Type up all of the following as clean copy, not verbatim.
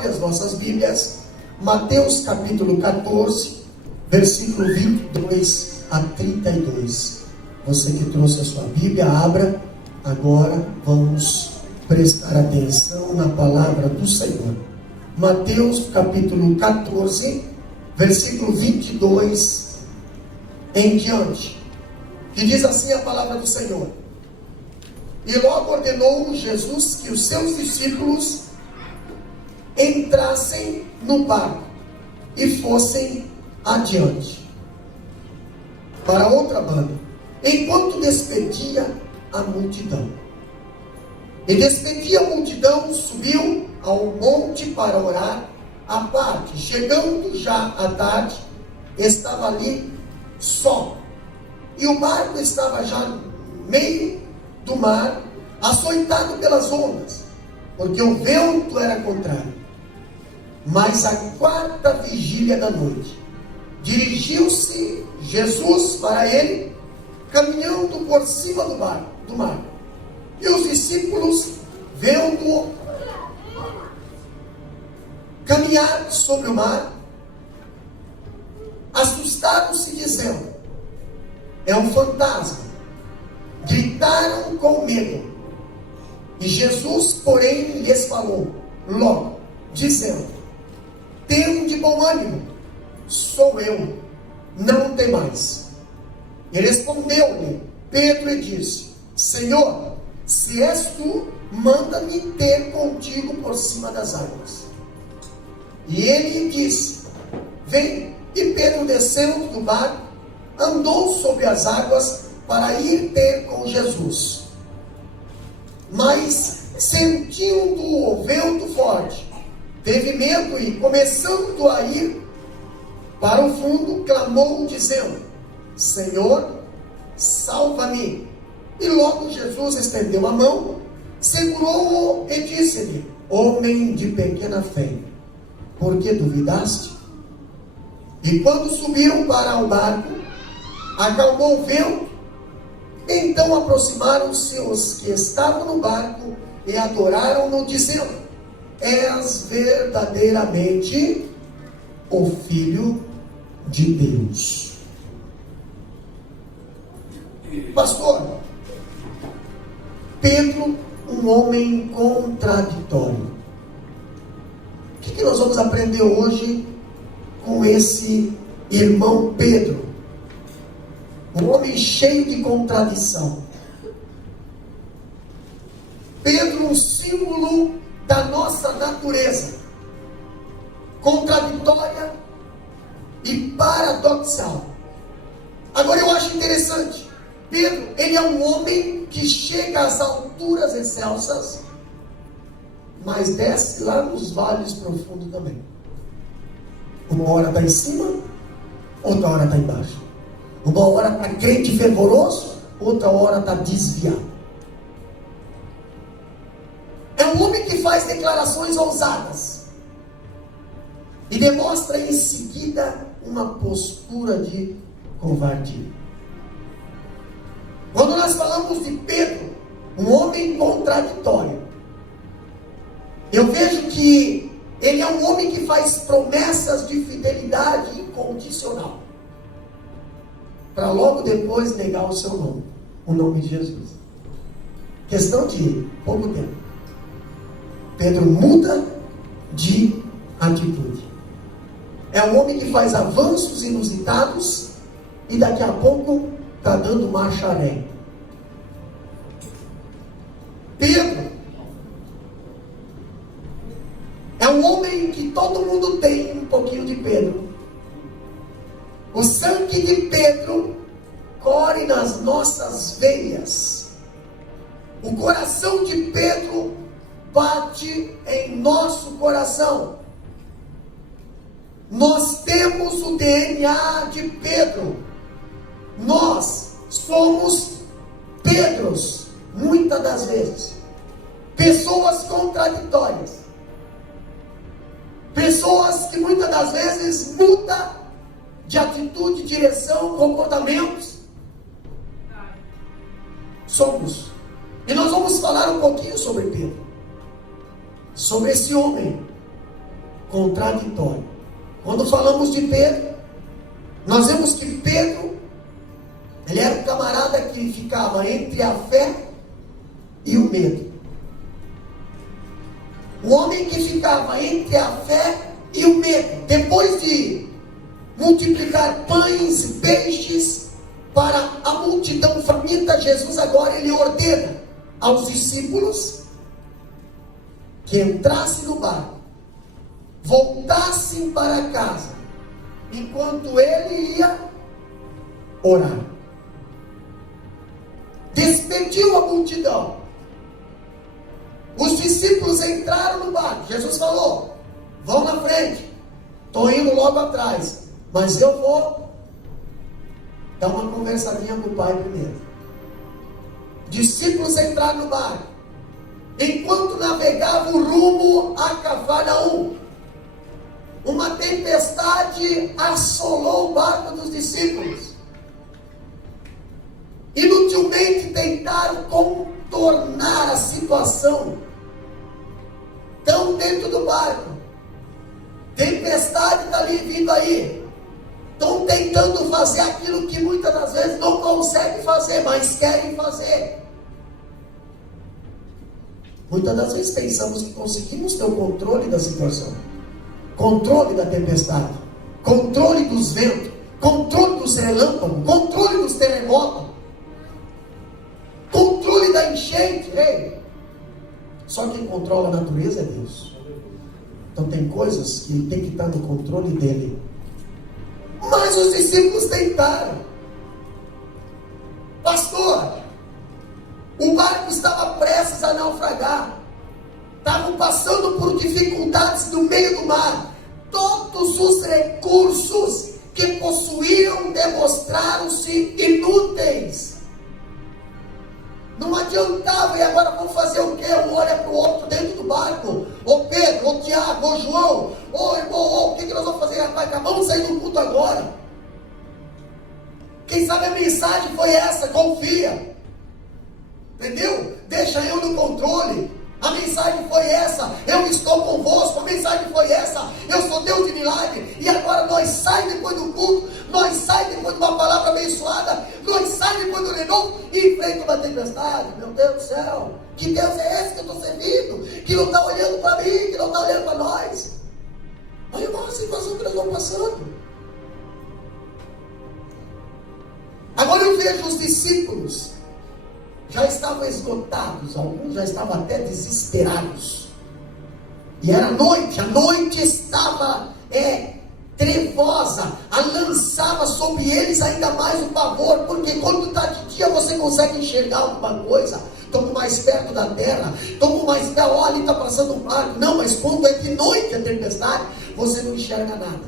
abre as nossas Bíblias, Mateus capítulo 14, versículo 22 a 32. Você que trouxe a sua Bíblia, abra. Agora vamos prestar atenção na palavra do Senhor. Mateus capítulo 14, versículo 22 em diante. Que diz assim a palavra do Senhor: E logo ordenou Jesus que os seus discípulos entrassem no barco e fossem adiante para outra banda, enquanto despedia a multidão. E despedia a multidão, subiu ao monte para orar à parte. Chegando já à tarde, estava ali só, e o barco estava já no meio do mar, açoitado pelas ondas, porque o vento era contrário. Mas à quarta vigília da noite, dirigiu-se Jesus para ele, caminhando por cima do mar. E os discípulos, vendo-o caminhar sobre o mar, assustaram-se, dizendo: é um fantasma. Gritaram com medo. E Jesus, porém, lhes falou logo, dizendo: tenham de bom ânimo, sou eu, não temais. E respondeu-lhe Pedro e disse: Senhor, se és tu, manda-me ter contigo por cima das águas. E ele disse: vem. E Pedro, descendo do barco, andou sobre as águas para ir ter com Jesus. Mas, sentindo o vento forte, teve medo e, começando a ir para o fundo, clamou, dizendo: Senhor, salva-me. E logo Jesus estendeu a mão, segurou-o e disse-lhe: homem de pequena fé, por que duvidaste? E quando subiram para o barco, acalmou o vento. Então aproximaram-se os que estavam no barco e adoraram-no, dizendo: és verdadeiramente o Filho de Deus. Pastor, Pedro, um homem contraditório. O que nós vamos aprender hoje com esse irmão Pedro? Um homem cheio de contradição. Pedro, um símbolo da nossa natureza, contraditória e paradoxal. Agora eu acho interessante, Pedro, ele é um homem que chega às alturas excelsas, mas desce lá nos vales profundos também. Uma hora está em cima, outra hora está embaixo. Uma hora está crente fervoroso, outra hora está desviado. É um homem que faz declarações ousadas e demonstra em seguida uma postura de covardia. Quando nós falamos de Pedro, um homem contraditório, eu vejo que ele é um homem que faz promessas de fidelidade incondicional, para logo depois negar o seu nome, o nome de Jesus. Questão de pouco tempo, Pedro muda de atitude. É um homem que faz avanços inusitados e daqui a pouco está dando marcha ré. Pedro é um homem que todo mundo tem um pouquinho de Pedro. O sangue de Pedro corre nas nossas veias. O coração de Pedro bate em nosso coração. Nós temos o DNA de Pedro. Nós somos Pedros, muitas das vezes. Pessoas contraditórias. Pessoas que muitas das vezes mudam de atitude, direção, comportamentos. Somos. E nós vamos falar um pouquinho sobre Pedro. Sobre esse homem contraditório. Quando falamos de Pedro, nós vemos que Pedro, ele era um camarada que ficava entre a fé e o medo. O homem que ficava entre a fé e o medo, depois de multiplicar pães e peixes para a multidão faminta, Jesus agora ele ordena aos discípulos que entrassem no barco, voltassem para casa, enquanto ele ia orar. Despediu a multidão. Os discípulos entraram no barco. Jesus falou: vão na frente, estou indo logo atrás, mas eu vou dar uma conversadinha com o Pai primeiro. Discípulos entraram no barco. Enquanto navegavam rumo a Cafarnaum, uma tempestade assolou o barco dos discípulos. Inutilmente tentaram contornar a situação. Estão dentro do barco, tempestade está ali, vindo aí. Estão tentando fazer aquilo que muitas das vezes não conseguem fazer, mas querem fazer. Muitas das vezes pensamos que conseguimos ter o controle da situação, controle da tempestade, controle dos ventos, controle dos relâmpagos, controle dos terremotos, controle da enchente. Ei, só quem controla a natureza é Deus. Então tem coisas que tem que estar no controle dele. Mas os discípulos tentaram. Pastor, o barco estava prestes a naufragar. Estavam passando por dificuldades no meio do mar. Todos os recursos que possuíam demonstraram-se inúteis. Não adiantava, e agora vamos fazer o quê? Um olha para o outro dentro do barco. Ô Pedro, ô Tiago, ô João, ô irmão, o que nós vamos fazer? Rapaz, acabamos de sair do culto agora. Quem sabe a mensagem foi essa: confia. Entendeu? Deixa eu no controle. A mensagem foi essa: eu estou convosco. A mensagem foi essa: eu sou Deus de milagre. E agora nós saímos depois do culto, nós saímos depois de uma palavra abençoada, nós saímos depois do renovo e enfrenta uma tempestade. Meu Deus do céu, que Deus é esse que eu estou servindo, que não está olhando para mim, que não está olhando para nós? Olha a situação que nós vamos passando. Agora eu vejo os discípulos já estavam esgotados, alguns já estavam até desesperados. E era noite, a noite estava trevosa, lançava sobre eles ainda mais o pavor, porque quando está de dia você consegue enxergar alguma coisa, estamos mais perto da terra, estamos mais perto, olha, está passando um barco. Não, mas quando é de noite a tempestade, você não enxerga nada,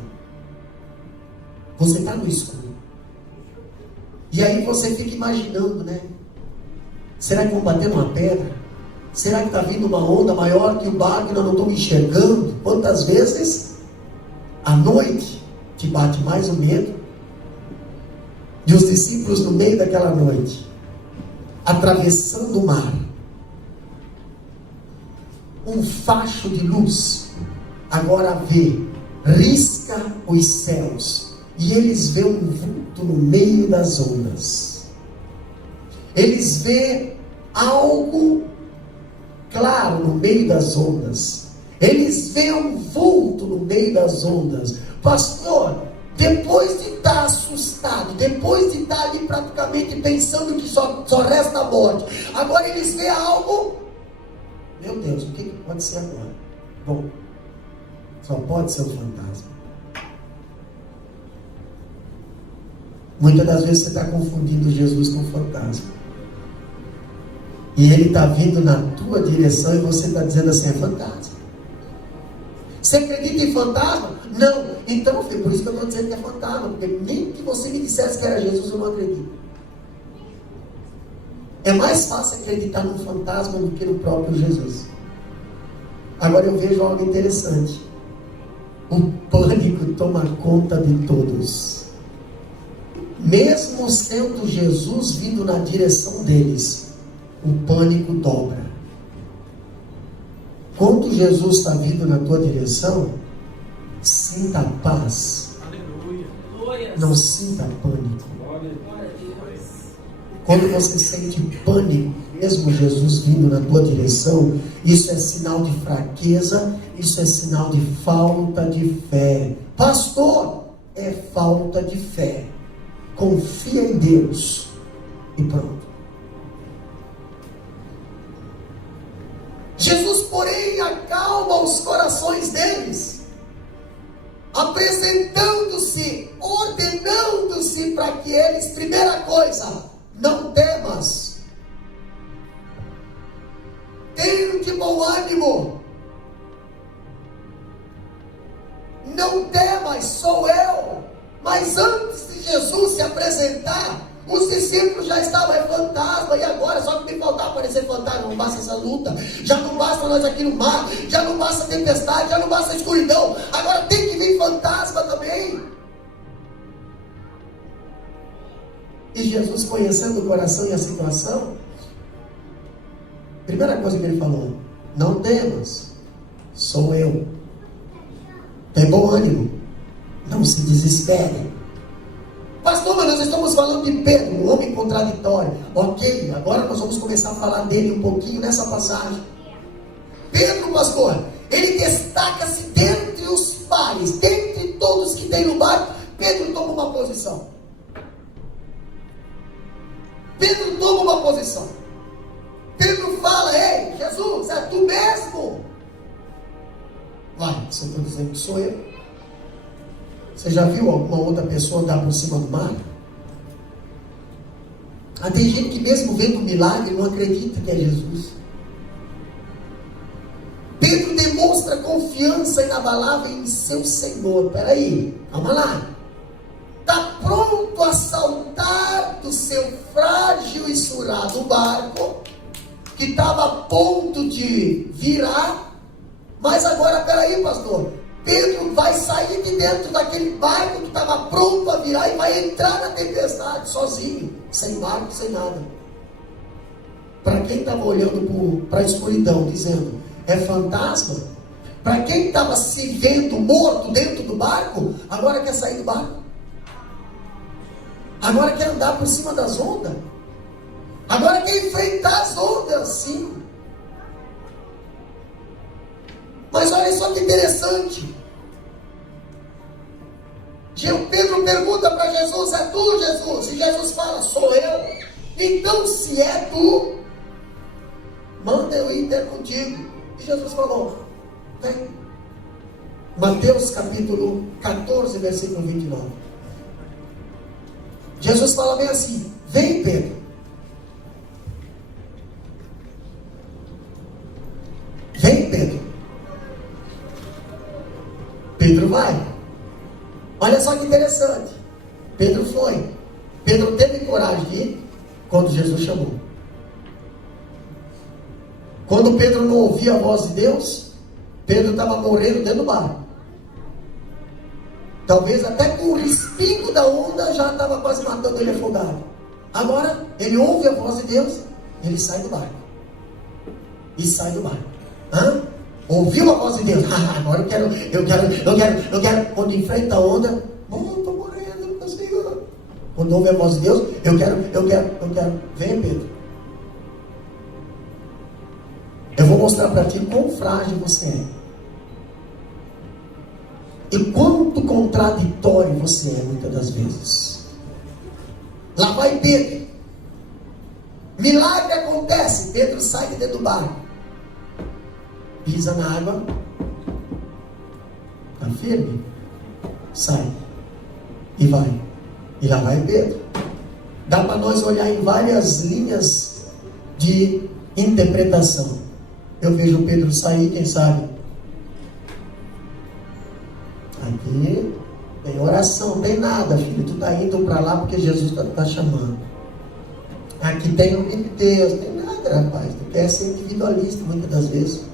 você está no escuro. E aí você fica imaginando, né? Será que vão bater numa pedra? Será que está vindo uma onda maior que o barco e nós não estamos enxergando? Quantas vezes à noite te bate mais o medo? E os discípulos no meio daquela noite, atravessando o mar, um facho de luz agora risca os céus, e eles veem um vulto no meio das ondas. Eles veem algo claro no meio das ondas. Eles veem um vulto no meio das ondas. Pastor, depois de estar assustado, depois de estar ali praticamente pensando que só resta a morte, agora eles veem algo. Meu Deus, o que pode ser agora? Bom, só pode ser um fantasma. Muitas das vezes você está confundindo Jesus com fantasma. E ele está vindo na tua direção e você está dizendo assim: é fantasma. Você acredita em fantasma? Não. Então, filho, por isso que eu estou dizendo que é fantasma, porque nem que você me dissesse que era Jesus, eu não acredito. É mais fácil acreditar no fantasma do que no próprio Jesus. Agora eu vejo algo interessante. O pânico toma conta de todos. Mesmo sendo Jesus vindo na direção deles, o pânico dobra. Quando Jesus está vindo na tua direção, Sinta a paz. Não sinta pânico. Quando você sente pânico, mesmo Jesus vindo na tua direção, isso é sinal de fraqueza, isso é sinal de falta de fé. Pastor, é falta de fé. Confia em Deus e pronto. Jesus, porém, acalma os corações deles, apresentando-se, ordenando-se para que eles, primeira coisa, não temas, tenha de bom ânimo, não temas, sou eu. Mas antes de Jesus se apresentar, os discípulos já estavam, é fantasma, e agora? Só que me faltar aparecer fantasma, não basta essa luta, já não basta nós aqui no mar, já não basta a tempestade, já não basta a escuridão, agora tem que vir fantasma também. E Jesus, conhecendo o coração e a situação, primeira coisa que ele falou: não temas, sou eu. Tem bom ânimo, não se desespere. Pastor, mas nós estamos falando de Pedro, um homem contraditório. Ok, agora nós vamos começar a falar dele um pouquinho nessa passagem. Pedro, pastor, ele destaca-se dentre os pares, dentre todos que tem no barco. Pedro toma uma posição. Pedro toma uma posição. Pedro fala: ei, Jesus, é tu mesmo? Vai, você está dizendo que sou eu? Você já viu alguma outra pessoa andar por cima do mar? Tem gente que mesmo vendo o milagre não acredita que é Jesus. Pedro demonstra confiança inabalável em seu Senhor. Peraí, calma lá. Está pronto a saltar do seu frágil e surado barco, que estava a ponto de virar. Mas agora, peraí, pastor, Pedro vai sair de dentro daquele barco que estava pronto a virar e vai entrar na tempestade sozinho, sem barco, sem nada. Para quem estava olhando para a escuridão, dizendo, é fantasma? Para quem estava se vendo morto dentro do barco, agora quer sair do barco. Agora quer andar por cima das ondas. Agora quer enfrentar as ondas assim. Mas olha só que interessante. Pedro pergunta para Jesus: é tu, Jesus? E Jesus fala: sou eu. Então, se é tu, manda eu ir ter contigo. E Jesus falou: vem. Mateus capítulo 14, versículo 29. Jesus fala bem assim: vem, Pedro. Vem, Pedro. Pedro vai. Olha só que interessante. Pedro foi. Pedro teve coragem de ir quando Jesus chamou. Quando Pedro não ouvia a voz de Deus, Pedro estava morrendo dentro do barco. Talvez até com o respingo da onda já estava quase matando ele afogado. Agora ele ouve a voz de Deus, ele sai do barco. E sai do barco. Ouviu a voz de Deus? Agora eu quero. Quando enfrenta a onda, estou morrendo, não consigo. Quando ouve a voz de Deus, eu quero. Vem, Pedro. Eu vou mostrar para ti quão frágil você é. E quanto contraditório você é muitas das vezes. Lá vai Pedro. Milagre acontece. Pedro sai de dentro do barco. Pisa na água. Está firme. Sai. E vai. E lá vai Pedro. Dá para nós olhar em várias linhas de interpretação. Eu vejo Pedro sair, quem sabe? Aqui tem oração, não tem nada, filho. Tu está indo para lá porque Jesus está chamando. Aqui tem o de Deus, não tem nada, rapaz. Tu quer ser individualista muitas das vezes.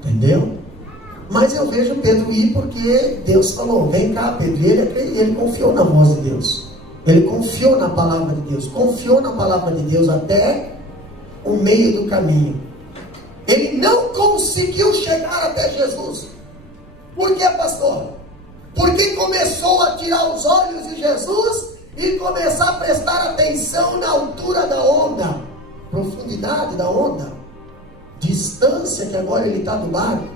Entendeu? Mas eu vejo Pedro ir porque Deus falou: vem cá, Pedro. E ele confiou na voz de Deus. Ele confiou na palavra de Deus. Confiou na palavra de Deus até o meio do caminho. Ele não conseguiu chegar até Jesus. Por que, pastor? Porque começou a tirar os olhos de Jesus e começar a prestar atenção na altura da onda, profundidade da onda, distância que agora ele está do barco.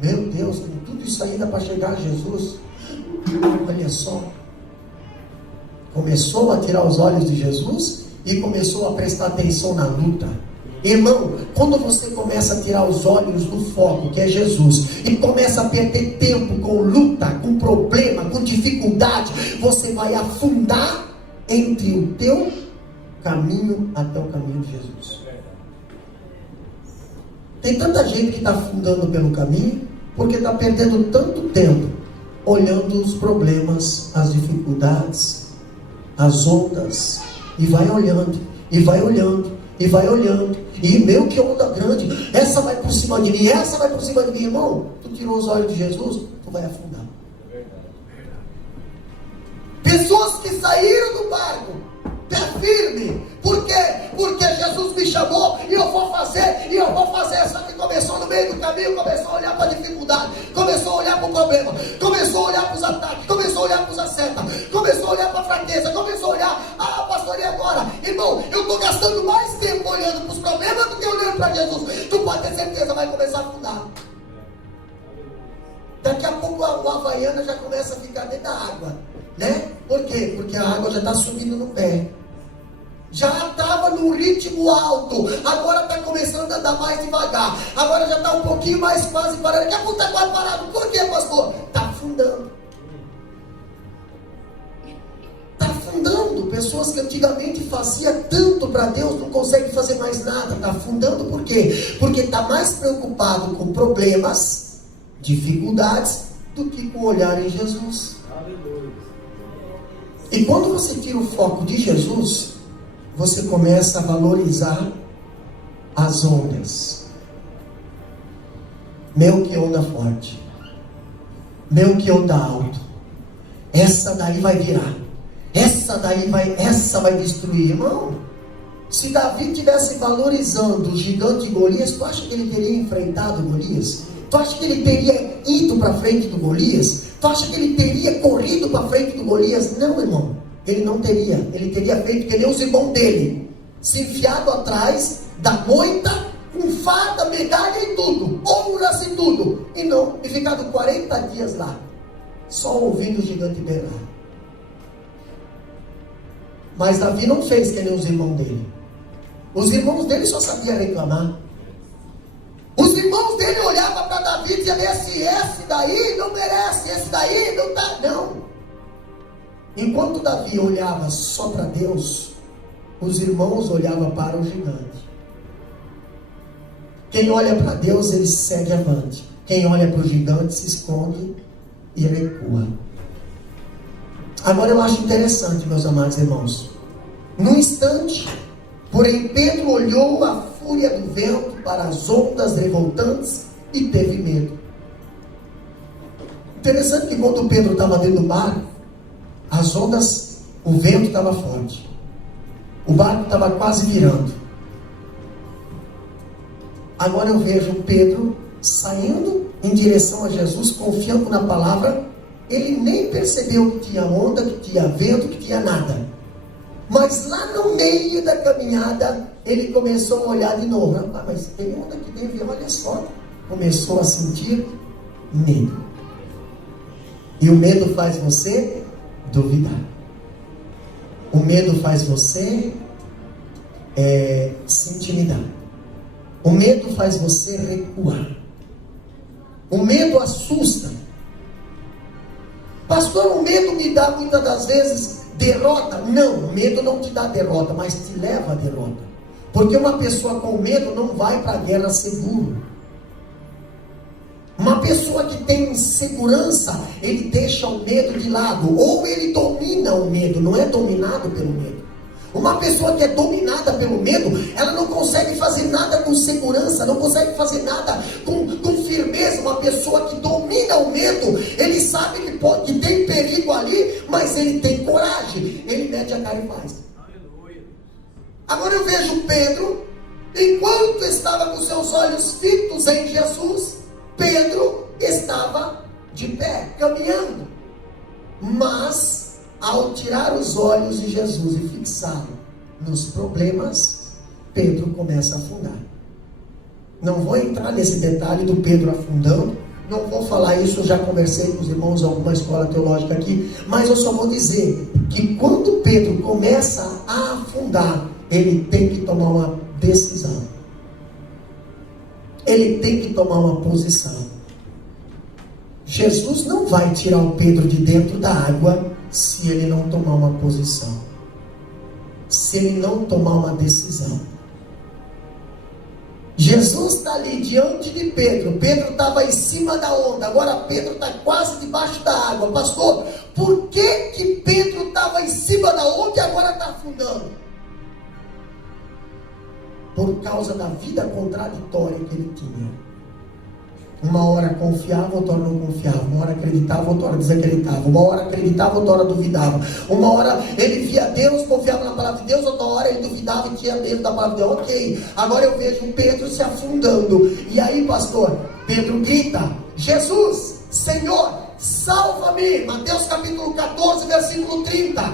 Meu Deus, tudo isso ainda para chegar a Jesus. Olha só. Começou a tirar os olhos de Jesus e começou a prestar atenção na luta. Irmão, quando você começa a tirar os olhos do foco, que é Jesus, e começa a perder tempo com luta, com problema, com dificuldade, você vai afundar entre o teu caminho até o caminho de Jesus. Tem tanta gente que está afundando pelo caminho, porque está perdendo tanto tempo olhando os problemas, as dificuldades, as ondas, e vai olhando, e vai olhando, e vai olhando, e meu, que onda grande, essa vai por cima de mim, essa vai por cima de mim. Irmão, tu tirou os olhos de Jesus, tu vai afundar. Pessoas que saíram do barco, pé firme. Por quê? Porque Jesus me chamou e eu vou fazer, só que começou no meio do caminho, começou a olhar para a dificuldade, começou a olhar para o problema, começou a olhar para os ataques, começou a olhar para os acertos, começou a olhar para a fraqueza, começou a olhar, pastor, e agora? Irmão, eu estou gastando mais tempo olhando para os problemas do que olhando para Jesus. Tu pode ter certeza, vai começar a afundar. Daqui a pouco o Havaiana já começa a ficar dentro da água, né? Por quê? Porque a água já está subindo no pé. Já estava num ritmo alto, agora está começando a andar mais devagar, agora já está um pouquinho mais quase parado. Daqui a pouco está quase parado. Por quê, pastor? Está afundando. Está afundando. Pessoas que antigamente faziam tanto para Deus não conseguem fazer mais nada. Está afundando por quê? Porque está mais preocupado com problemas, dificuldades, do que com olhar em Jesus. E quando você tira o foco de Jesus, você começa a valorizar as ondas. Meu, que onda forte. Meu, que onda alto. Essa daí vai virar. Essa vai destruir. Irmão, se Davi estivesse valorizando o gigante Golias, tu acha que ele teria enfrentado Golias? Tu acha que ele teria ido para frente do Golias? Tu acha que ele teria corrido para frente do Golias? Não, irmão. Ele não teria. Ele teria feito que nem os irmãos dele, se enfiado atrás da moita, com farda, medalha e tudo, honras e tudo, e ficado 40 dias lá, só ouvindo o gigante berrar. Mas Davi não fez que nem os irmãos dele. Os irmãos dele só sabiam reclamar. Os irmãos dele olhavam para Davi e diziam: esse daí não merece, esse daí não tá, não. Enquanto Davi olhava só para Deus, os irmãos olhavam para o gigante. Quem olha para Deus, ele segue avante. Quem olha para o gigante, se esconde e recua. Agora eu acho interessante, meus amados irmãos. Num instante, porém, Pedro olhou a fúria do vento para as ondas revoltantes e teve medo. Interessante que quando Pedro estava dentro do barco, as ondas, o vento estava forte, o barco estava quase virando. Agora eu vejo Pedro saindo em direção a Jesus, confiando na palavra. Ele nem percebeu que tinha onda, que tinha vento, que tinha nada. Mas lá no meio da caminhada, ele começou a olhar de novo. Mas tem onda aqui dentro, olha só. Começou a sentir medo. E o medo faz você duvidar. O medo faz você se intimidar. O medo faz você recuar. O medo assusta. Pastor, o medo me dá muitas das vezes derrota. Não, o medo não te dá derrota, mas te leva à derrota. Porque uma pessoa com medo não vai para a guerra seguro. Uma pessoa que tem insegurança, ele deixa o medo de lado, ou ele domina o medo, não é dominado pelo medo. Uma pessoa que é dominada pelo medo, ela não consegue fazer nada com segurança, não consegue fazer nada com firmeza. Uma pessoa que domina o medo, ele sabe que tem perigo ali, mas ele tem coragem, ele mete a cara e faz. Agora eu vejo Pedro, enquanto estava com seus olhos fitos em Jesus, Pedro estava de pé, caminhando. Mas, ao tirar os olhos de Jesus e fixá-lo nos problemas, Pedro começa a afundar. Não vou entrar nesse detalhe do Pedro afundando, não vou falar isso, eu já conversei com os irmãos de alguma escola teológica aqui, mas eu só vou dizer que quando Pedro começa a afundar, ele tem que tomar uma decisão. Ele tem que tomar uma posição. Jesus não vai tirar o Pedro de dentro da água se ele não tomar uma posição, se ele não tomar uma decisão. Jesus está ali diante de Pedro. Pedro estava em cima da onda, agora Pedro está quase debaixo da água. Pastor, por que Pedro estava em cima da onda e agora está afundando? Por causa da vida contraditória que ele tinha. Uma hora confiava, outra hora não confiava. Uma hora acreditava, outra hora desacreditava. Uma hora acreditava, outra hora duvidava. Uma hora ele via Deus, confiava na palavra de Deus, outra hora ele duvidava e tinha medo da palavra de Deus. Ok, agora eu vejo Pedro se afundando. E aí, pastor, Pedro grita: Jesus, Senhor, salva-me. Mateus capítulo 14, versículo 30.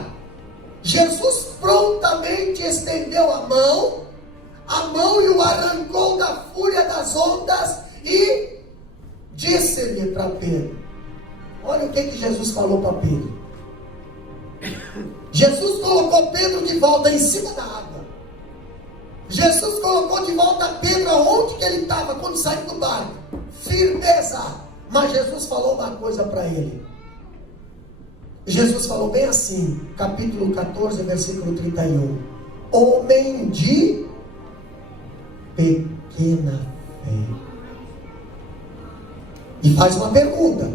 Jesus prontamente estendeu a mão e o arrancou da fúria das ondas e disse-lhe para Pedro. Olha o que Jesus falou para Pedro. Jesus colocou Pedro de volta em cima da água. Jesus colocou de volta Pedro aonde que ele estava quando saiu do barco. Firmeza. Mas Jesus falou uma coisa para ele. Jesus falou bem assim, capítulo 14, versículo 31. Homem de pequena fé. E faz uma pergunta: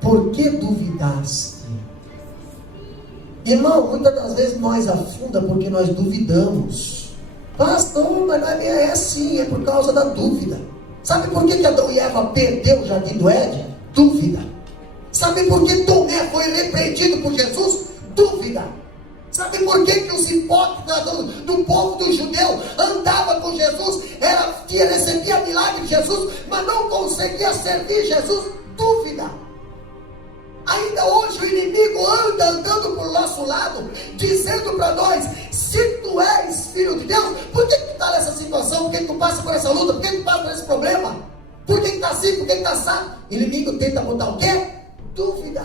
por que duvidaste? Irmão, muitas das vezes nós afunda porque nós duvidamos. Pastor, mas não é assim, é por causa da dúvida. Sabe por que Adão e Eva perdeu o jardim do Éden? Dúvida. Sabe por que Tomé foi repreendido por Jesus? Dúvida. Sabe por que os hipócritas do povo do judeu andavam com Jesus, recebia milagre de Jesus, mas não conseguia servir Jesus? Dúvida. Ainda hoje o inimigo anda andando por nosso lado, dizendo para nós: se tu és filho de Deus, por que tu está nessa situação? Por que tu passa por essa luta? Por que tu passa por esse problema? Por que está assim? Por que está assado? O inimigo tenta botar o quê? Dúvida.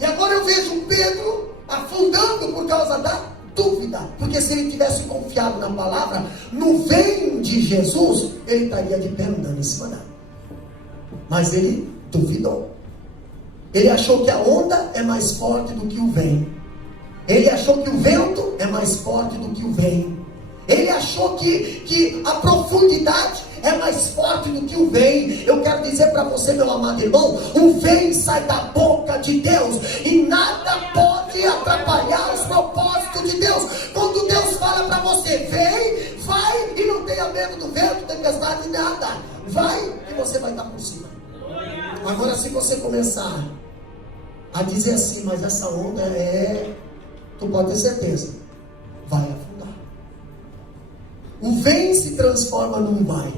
E agora eu vejo Pedro afundando por causa da dúvida. Porque se ele tivesse confiado na palavra, no vem de Jesus, ele estaria de pé andando em cima dela. Mas ele duvidou. Ele achou que a onda é mais forte do que o vem. Ele achou que o vento é mais forte do que o vem. Ele achou que a profundidade é mais forte do que o vem. Eu quero dizer para você, meu amado irmão, o vem sai da boca de Deus e nada pode atrapalhar os propósitos de Deus. Quando Deus fala para você: vem, vai, e não tenha medo do vento, tempestade, nada, vai e você vai estar por cima. Agora, se você começar a dizer assim: mas essa onda tu pode ter certeza, vai afundar. O vem se transforma num vai.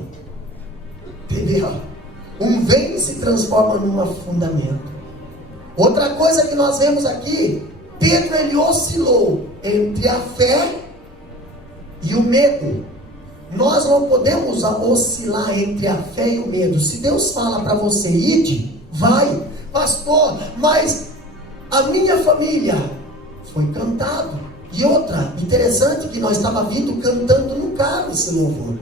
Entendeu? Um vem se transforma num afundamento. Outra coisa que nós vemos aqui: Pedro, ele oscilou entre a fé e o medo. Nós não podemos oscilar entre a fé e o medo. Se Deus fala para você: ide, vai. Pastor, mas a minha família foi cantado. E outra, interessante que nós estávamos vindo cantando no carro esse louvor.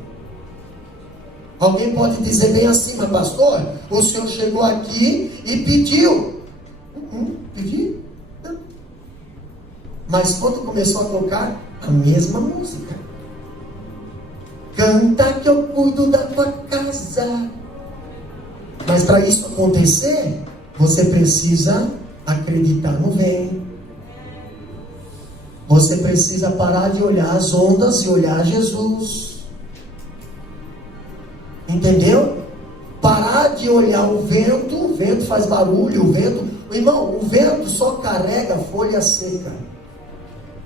Alguém pode dizer bem assim: mas pastor, o senhor chegou aqui e pediu. Pedi? Não. Mas quando começou a tocar a mesma música, canta que eu cuido da tua casa. Mas para isso acontecer, você precisa acreditar no vem. Você precisa parar de olhar as ondas e olhar Jesus. Entendeu? Parar de olhar o vento faz barulho, o vento... Irmão, o vento só carrega folha seca.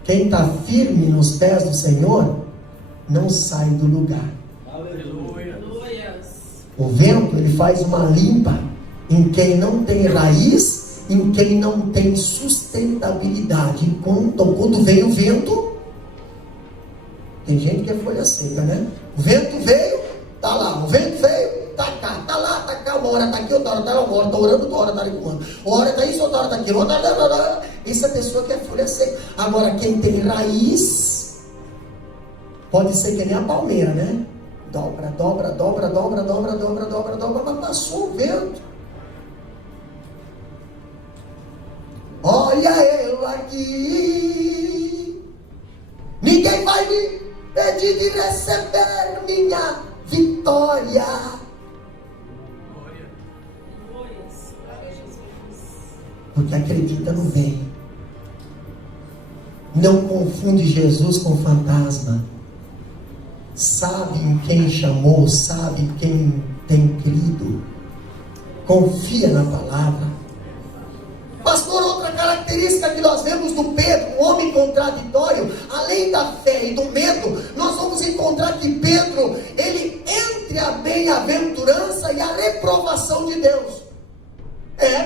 Quem está firme nos pés do Senhor, não sai do lugar. Aleluia. O vento, ele faz uma limpa em quem não tem raiz, em quem não tem sustentabilidade. Quando vem o vento, tem gente que é folha seca, né? O vento veio, tá lá. O vento veio, tá cá, tá lá, tá cá. Uma hora tá aqui, outra hora tá lá. Uma hora tá orando, outra hora tá recuando. Uma hora tá isso, outra hora tá aqui. Outra hora... Essa pessoa que é folha seca. Agora, quem tem raiz, pode ser que nem a palmeira, né? Dobra, dobra, dobra, dobra, dobra, dobra, dobra, dobra, mas passou o vento. Olha eu aqui. Ninguém vai me pedir de receber minha vitória. Porque acredita no bem. Não confunde Jesus com fantasma. Sabe em quem chamou, sabe em quem tem crido. Confia na palavra. Pastor, outra característica que nós vemos do Pedro, um homem contraditório, além da fé e do medo, nós vamos encontrar que Pedro, ele entre a bem-aventurança e a reprovação de Deus.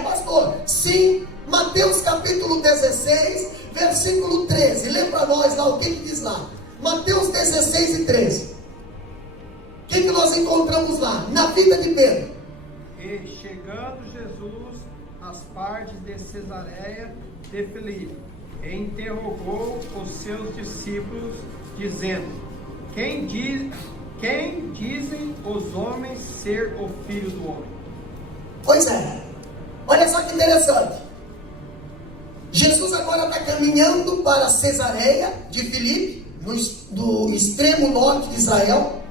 Pastor, sim. Mateus capítulo 16, versículo 13. Lê para nós lá o que diz lá. Mateus 16 e 13. O que nós encontramos lá? Na vida de Pedro. E chegando Jesus às partes de Cesareia de Filipe, interrogou os seus discípulos, dizendo: Quem dizem os homens ser o Filho do Homem? Pois é. Olha só que interessante. Jesus agora está caminhando para Cesareia de Filipe, do extremo norte de Israel.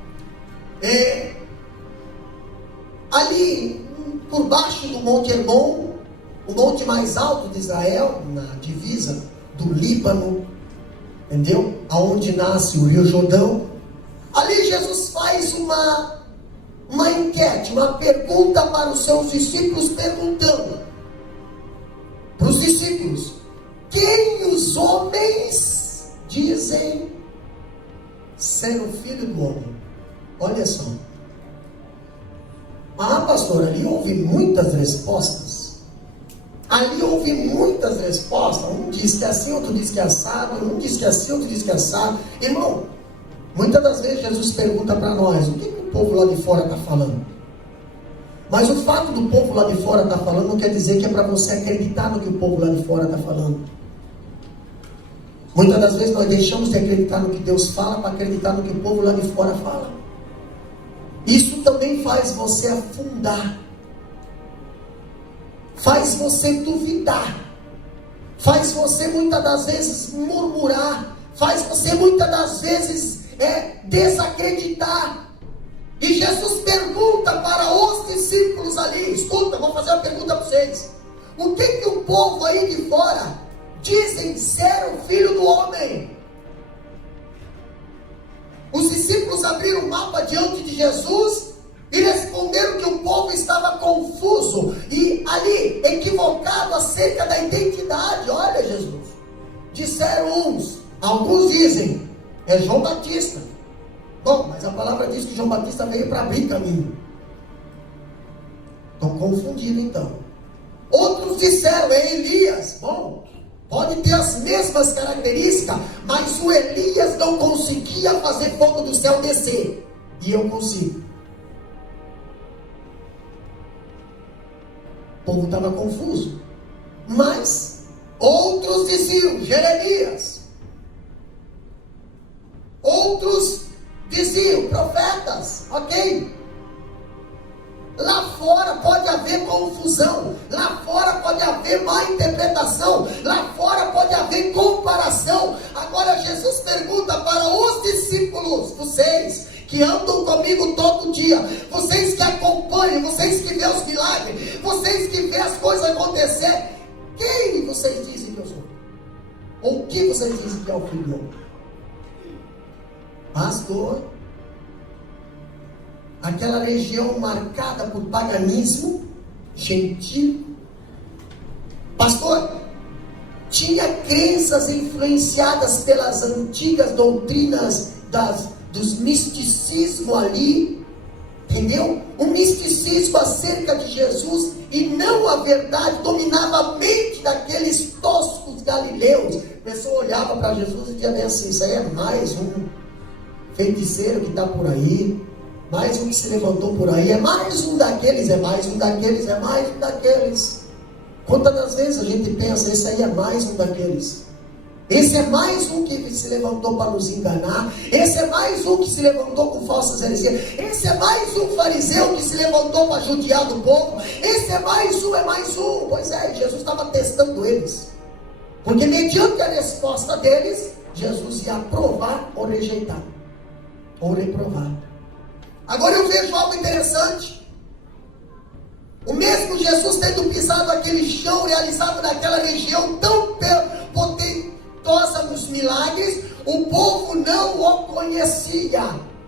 Ali por baixo do Monte Hermon, o monte mais alto de Israel, na divisa do Líbano, entendeu? Aonde nasce o Rio Jordão. Ali Jesus faz uma enquete, uma pergunta para os seus discípulos, perguntando para os discípulos: quem os homens dizem ser o Filho do Homem? Olha só. Pastor, ali houve muitas respostas. Ali houve muitas respostas. Um diz que é assim, outro diz que é assado. Um diz que é assim, outro diz que é assado. Irmão, muitas das vezes Jesus pergunta para nós: o que o povo lá de fora está falando? Mas o fato do povo lá de fora estar falando não quer dizer que é para você acreditar no que o povo lá de fora está falando. Muitas das vezes nós deixamos de acreditar no que Deus fala para acreditar no que o povo lá de fora fala. Isso também faz você afundar, faz você duvidar, faz você muitas das vezes murmurar, faz você muitas das vezes desacreditar. E Jesus pergunta para os discípulos ali: escuta, vou fazer uma pergunta para vocês. O que o povo aí de fora dizem ser o Filho do Homem? Os discípulos abriram o mapa diante de Jesus e responderam que o povo estava confuso e ali equivocado acerca da identidade. Olha, Jesus, disseram uns, alguns dizem é João Batista. Bom, mas a palavra diz que João Batista veio para abrir caminho. Estão confundidos então. Outros disseram é Elias. Bom, pode ter as mesmas características, mas o Elias não conseguia fazer fogo do céu descer, e eu consigo. O povo estava confuso. Mas outros diziam Jeremias. Outros diziam profetas. Ok. Lá fora pode haver confusão, lá fora pode haver má interpretação, lá fora pode haver comparação. Agora Jesus pergunta para os discípulos: vocês que andam comigo todo dia, vocês que acompanham, vocês que vêem os milagres, vocês que vêem as coisas acontecer, quem vocês dizem que eu sou? Ou o que vocês dizem que é o Filho do Homem? Pastor, aquela região marcada por paganismo gentil, pastor, tinha crenças influenciadas pelas antigas doutrinas dos misticismo ali, entendeu? O misticismo acerca de Jesus e não a verdade dominava a mente daqueles toscos galileus. A pessoa olhava para Jesus e dizia bem assim: isso aí é mais um feiticeiro que está por aí, mais um que se levantou por aí, é mais um daqueles, é mais um daqueles, é mais um daqueles. Quantas das vezes a gente pensa, esse aí é mais um daqueles, esse é mais um que se levantou para nos enganar, esse é mais um que se levantou com falsas heresias, esse é mais um fariseu que se levantou para judiar do povo, esse é mais um, Pois é, Jesus estava testando eles, porque mediante a resposta deles, Jesus ia aprovar ou rejeitar, ou reprovar. Agora eu vejo algo interessante. O mesmo Jesus tendo pisado aquele chão, realizado naquela região tão potentosa nos milagres, o povo não o conhecia.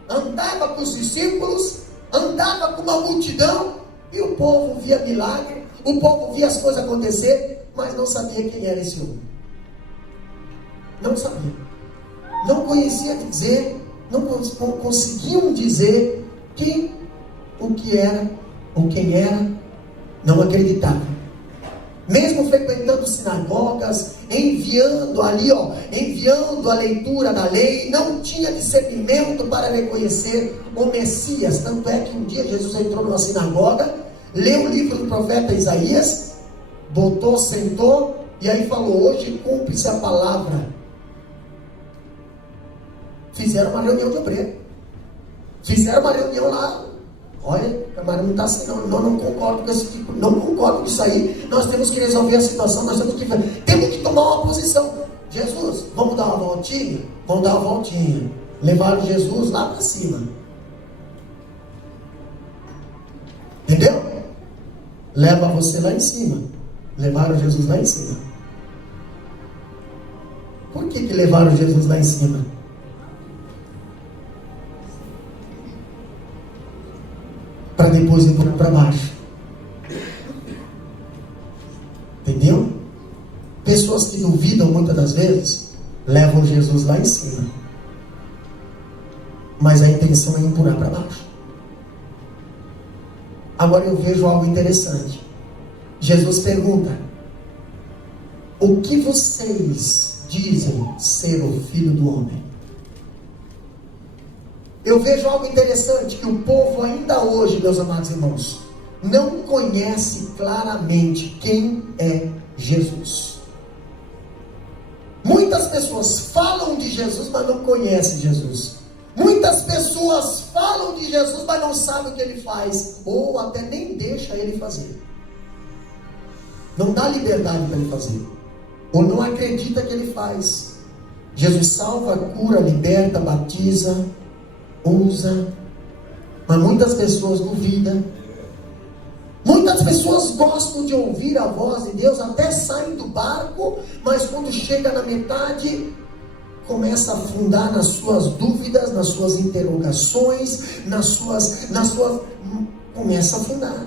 Andava com os discípulos, andava com uma multidão, e o povo via milagre, o povo via as coisas acontecer, mas não sabia quem era esse homem. Não sabia. Não conhecia dizer, não conseguiam dizer o que era, ou quem era. Não acreditava. Mesmo frequentando sinagogas, enviando a leitura da lei, não tinha discernimento para reconhecer o Messias. Tanto é que um dia Jesus entrou numa sinagoga, leu o livro do profeta Isaías, sentou, e aí falou: hoje cumpre-se a palavra. Fizeram uma reunião de obreiro, fizeram uma reunião lá. Olha, camarada, não está assim, não concordo com esse tipo, não concordo com isso aí. Nós temos que resolver a situação, temos que tomar uma posição. Jesus, vamos dar uma voltinha? Vamos dar uma voltinha. Levaram Jesus lá para cima. Entendeu? Leva você lá em cima. Levaram Jesus lá em cima. Por que levaram Jesus lá em cima? Para depois empurrar para baixo. Entendeu? Pessoas que duvidam muitas das vezes levam Jesus lá em cima, mas a intenção é empurrar para baixo. Agora eu vejo algo interessante. Jesus pergunta: o que vocês dizem ser o Filho do Homem? Eu vejo algo interessante, que o povo ainda hoje, meus amados irmãos, não conhece claramente quem é Jesus. Muitas pessoas falam de Jesus, mas não conhecem Jesus. Muitas pessoas falam de Jesus, mas não sabem o que ele faz, ou até nem deixa ele fazer. Não dá liberdade para ele fazer, ou não acredita que ele faz. Jesus salva, cura, liberta, batiza, usa, mas muitas pessoas duvidam. Muitas pessoas gostam de ouvir a voz de Deus, até saem do barco, mas quando chega na metade, começa a afundar nas suas dúvidas, nas suas interrogações, começa a afundar.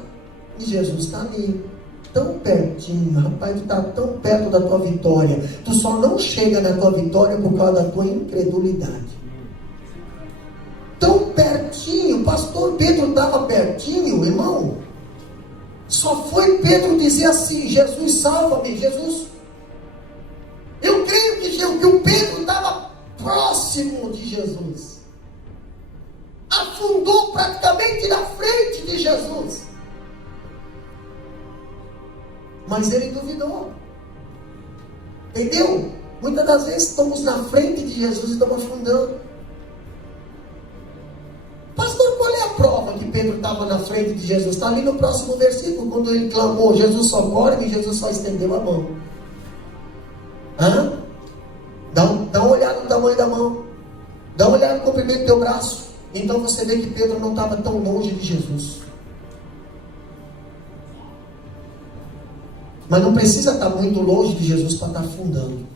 E Jesus está ali, tão pertinho, rapaz, tu está tão perto da tua vitória. Tu só não chega na tua vitória por causa da tua incredulidade. Tão pertinho, pastor Pedro estava pertinho, irmão. Só foi Pedro dizer assim: Jesus, salva-me, Jesus. Eu creio que o Pedro estava próximo de Jesus, afundou praticamente na frente de Jesus, mas ele duvidou. Entendeu? Muitas das vezes estamos na frente de Jesus e estamos afundando. Pastor, qual é a prova que Pedro estava na frente de Jesus? Está ali no próximo versículo, quando ele clamou: Jesus socorre-me, e Jesus só estendeu a mão. Dá uma olhada no tamanho da mão, dá uma olhada no comprimento do teu braço. Então você vê que Pedro não estava tão longe de Jesus. Mas não precisa estar muito longe de Jesus para estar afundando.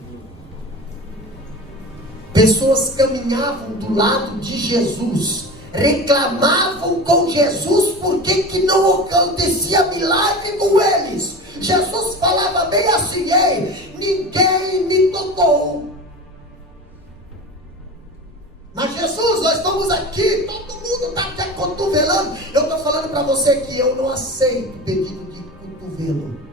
Pessoas caminhavam do lado de Jesus, reclamavam com Jesus por que não acontecia milagre com eles. Jesus falava bem assim: ei, ninguém me tocou. Mas Jesus, nós estamos aqui, todo mundo está até cotovelando. Eu estou falando para você que eu não aceito pedido de cotovelo.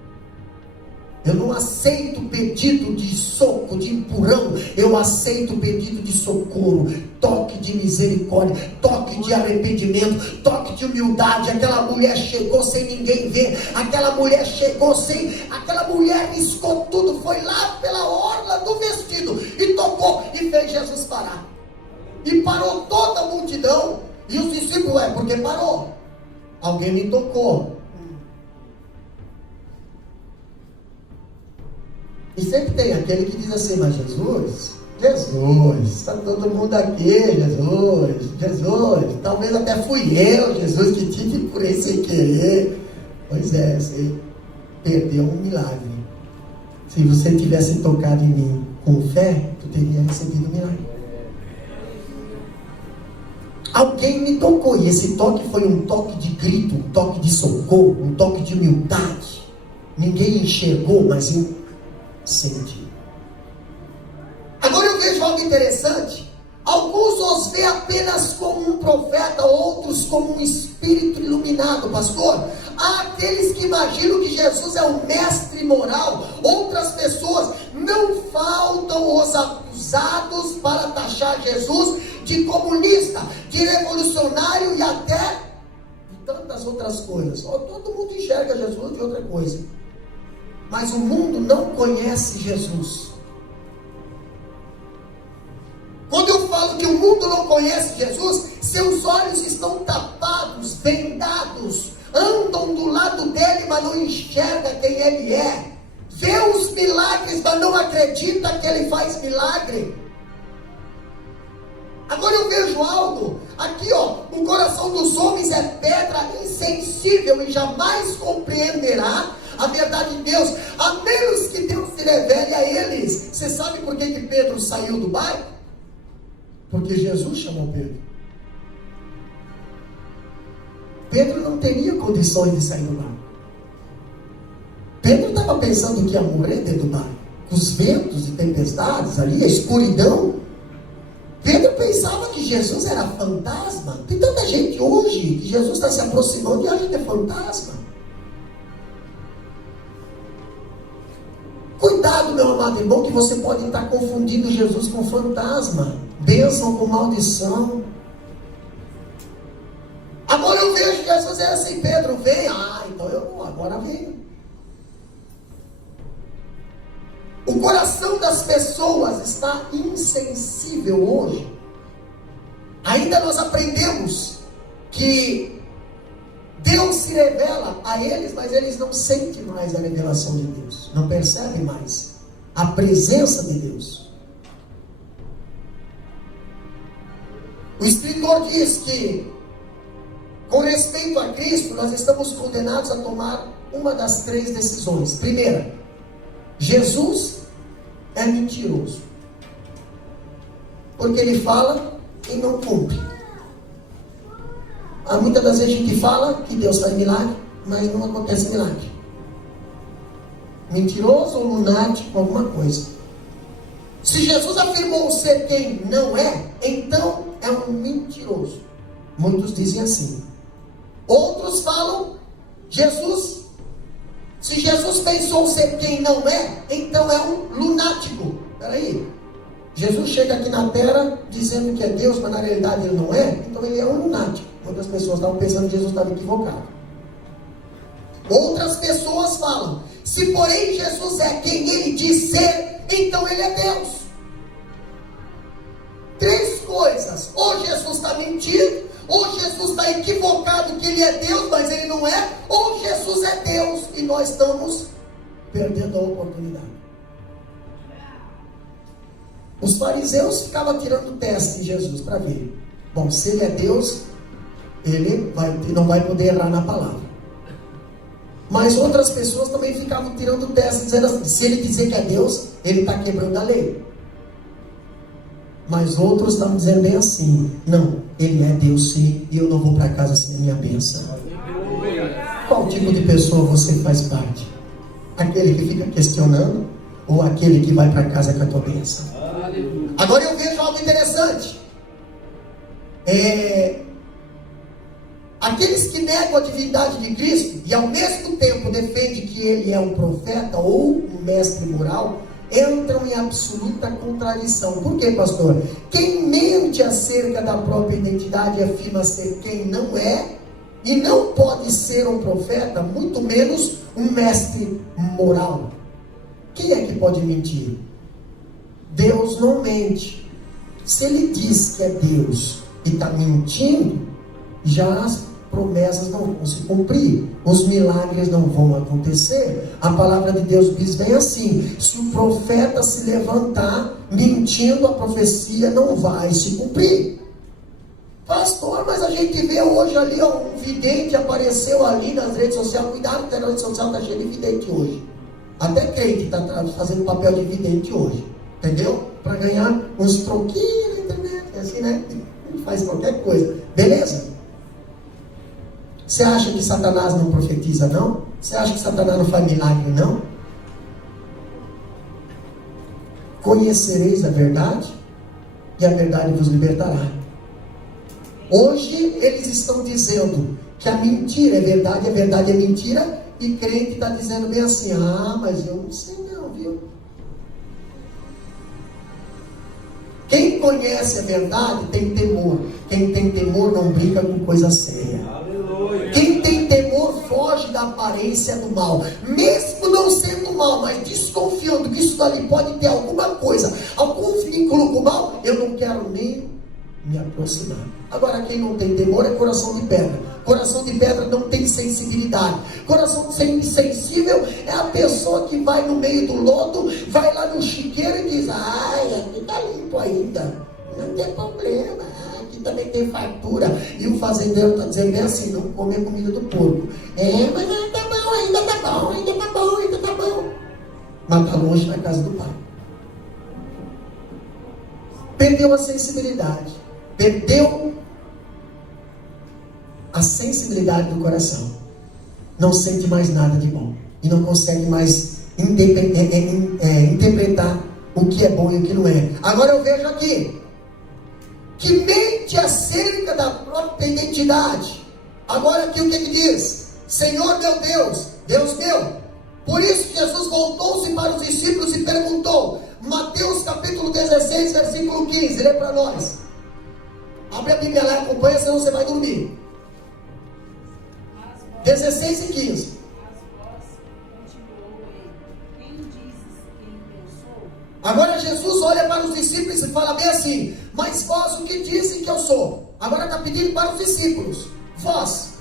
Eu não aceito pedido de soco, de empurrão. Eu aceito pedido de socorro, toque de misericórdia, toque de arrependimento, toque de humildade. Aquela mulher chegou sem ninguém ver. Aquela mulher chegou sem... Aquela mulher riscou tudo, foi lá pela orla do vestido e tocou e fez Jesus parar. E parou toda a multidão. E os discípulos, porque parou? Alguém me tocou. E sempre tem aquele que diz assim, mas Jesus, está todo mundo aqui, Jesus, talvez até fui eu, Jesus, que te curei sem querer. Pois é, você perdeu um milagre. Se você tivesse tocado em mim com fé, tu teria recebido um milagre. Alguém me tocou, e esse toque foi um toque de grito, um toque de socorro, um toque de humildade. Ninguém enxergou, mas eu senti. Agora eu vejo algo interessante. Alguns os vê apenas como um profeta, outros como um espírito iluminado, pastor. Há aqueles que imaginam que Jesus é o mestre moral. Outras pessoas, não faltam os acusados para taxar Jesus de comunista, de revolucionário e até de tantas outras coisas. Todo mundo enxerga Jesus de outra coisa. Mas o mundo não conhece Jesus. Quando eu falo que o mundo não conhece Jesus, seus olhos estão tapados, vendados, andam do lado dele, mas não enxerga quem ele é. Vê os milagres, mas não acredita que ele faz milagre. Agora eu vejo algo, aqui o coração dos homens é pedra insensível e jamais compreenderá a verdade de Deus, a menos que Deus se revele a eles. Você sabe por que Pedro saiu do barco? Porque Jesus chamou Pedro. Pedro não teria condições de sair do barco. Pedro estava pensando que ia morrer dentro do barco, com os ventos e tempestades ali, a escuridão. Pedro pensava que Jesus era fantasma. Tem tanta gente hoje que Jesus está se aproximando e acha que é fantasma. Cuidado, meu amado irmão, que você pode estar confundindo Jesus com fantasma, bênção com maldição. Agora eu vejo Jesus é assim, Pedro, vem. Então eu vou, agora venho. O coração das pessoas está insensível hoje. Ainda nós aprendemos que Deus se revela a eles, mas eles não sentem mais a revelação de Deus, não percebem mais a presença de Deus. O escritor diz que, com respeito a Cristo, nós estamos condenados a tomar uma das 3 decisões. Primeira, Jesus é mentiroso, porque ele fala e não cumpre. Há muitas das vezes a gente fala que Deus faz milagre, mas não acontece milagre. Mentiroso ou lunático, alguma coisa. Se Jesus afirmou ser quem não é, então é um mentiroso. Muitos dizem assim. Outros falam, se Jesus pensou ser quem não é, então é um lunático. Peraí, Jesus chega aqui na terra dizendo que é Deus, mas na realidade ele não é, então ele é um lunático. Muitas pessoas estavam pensando que Jesus estava equivocado. Outras pessoas falam, se porém Jesus é quem ele diz ser, então ele é Deus. 3 coisas: ou Jesus está mentindo, ou Jesus está equivocado que ele é Deus, mas ele não é, ou Jesus é Deus e nós estamos perdendo a oportunidade. Os fariseus ficavam tirando teste em Jesus para ver. Bom, se ele é Deus, ele não vai poder errar na palavra. Mas outras pessoas também ficavam tirando teste, dizendo assim, se ele dizer que é Deus, ele está quebrando a lei. Mas outros estavam dizendo bem assim, não, ele é Deus sim, e eu não vou para casa sem a minha bênção. Qual tipo de pessoa você faz parte? Aquele que fica questionando, ou aquele que vai para casa com a tua bênção? Agora eu vejo algo interessante. Aqueles que negam a divindade de Cristo e ao mesmo tempo defendem que ele é um profeta ou um mestre moral, entram em absoluta contradição. Por quê, pastor? Quem mente acerca da própria identidade e afirma ser quem não é, e não pode ser um profeta, muito menos um mestre moral. Quem é que pode mentir? Deus não mente. Se ele diz que é Deus e está mentindo, já as promessas não vão se cumprir, os milagres não vão acontecer. A palavra de Deus diz bem assim: se o profeta se levantar mentindo, a profecia não vai se cumprir. Pastor, mas a gente vê hoje ali, ó, um vidente apareceu ali nas redes sociais. Cuidado, que a rede social está cheia de vidente hoje. Até crente está fazendo papel de vidente hoje, entendeu? Para ganhar uns troquinhos na internet, assim, né? Faz qualquer coisa, beleza? Você acha que Satanás não profetiza, não? Você acha que Satanás não faz milagre, não? Conhecereis a verdade, e a verdade vos libertará. Hoje eles estão dizendo que a mentira é verdade, a verdade é mentira, e crente está dizendo bem assim: ah, mas eu não sei não, viu? Quem conhece a verdade tem temor. Quem tem temor não brinca com coisa séria. Aleluia. Quem tem temor foge da aparência do mal, mesmo não sendo mal, mas desconfiando que isso dali pode ter alguma coisa, algum vínculo com o mal, eu não quero nem me aproximar. Agora, quem não tem temor é coração de pedra. Coração de pedra não tem sensibilidade. Coração sensível é a pessoa que vai no meio do lodo, vai lá no chiqueiro e diz: ai, aqui está limpo ainda, não tem problema, aqui também tem fartura. E o fazendeiro está dizendo bem assim: não come a comida do porco. Mas tá bom, ainda tá bom, ainda tá bom, ainda tá bom. Mas está longe da casa do pai. Perdeu a sensibilidade, perdeu a sensibilidade do coração, não sente mais nada de bom e não consegue mais interpretar o que é bom e o que não é. Agora eu vejo aqui que mente acerca da própria identidade. Agora aqui o que diz? Senhor meu Deus, Deus meu. Por isso Jesus voltou-se para os discípulos e perguntou. Mateus capítulo 16, versículo 15, lê para nós. Abre a Bíblia lá e acompanha, senão você vai dormir. 16 e 15. Agora Jesus olha para os discípulos e fala bem assim: mas vós o que dizem que eu sou? Agora está pedindo para os discípulos: vós.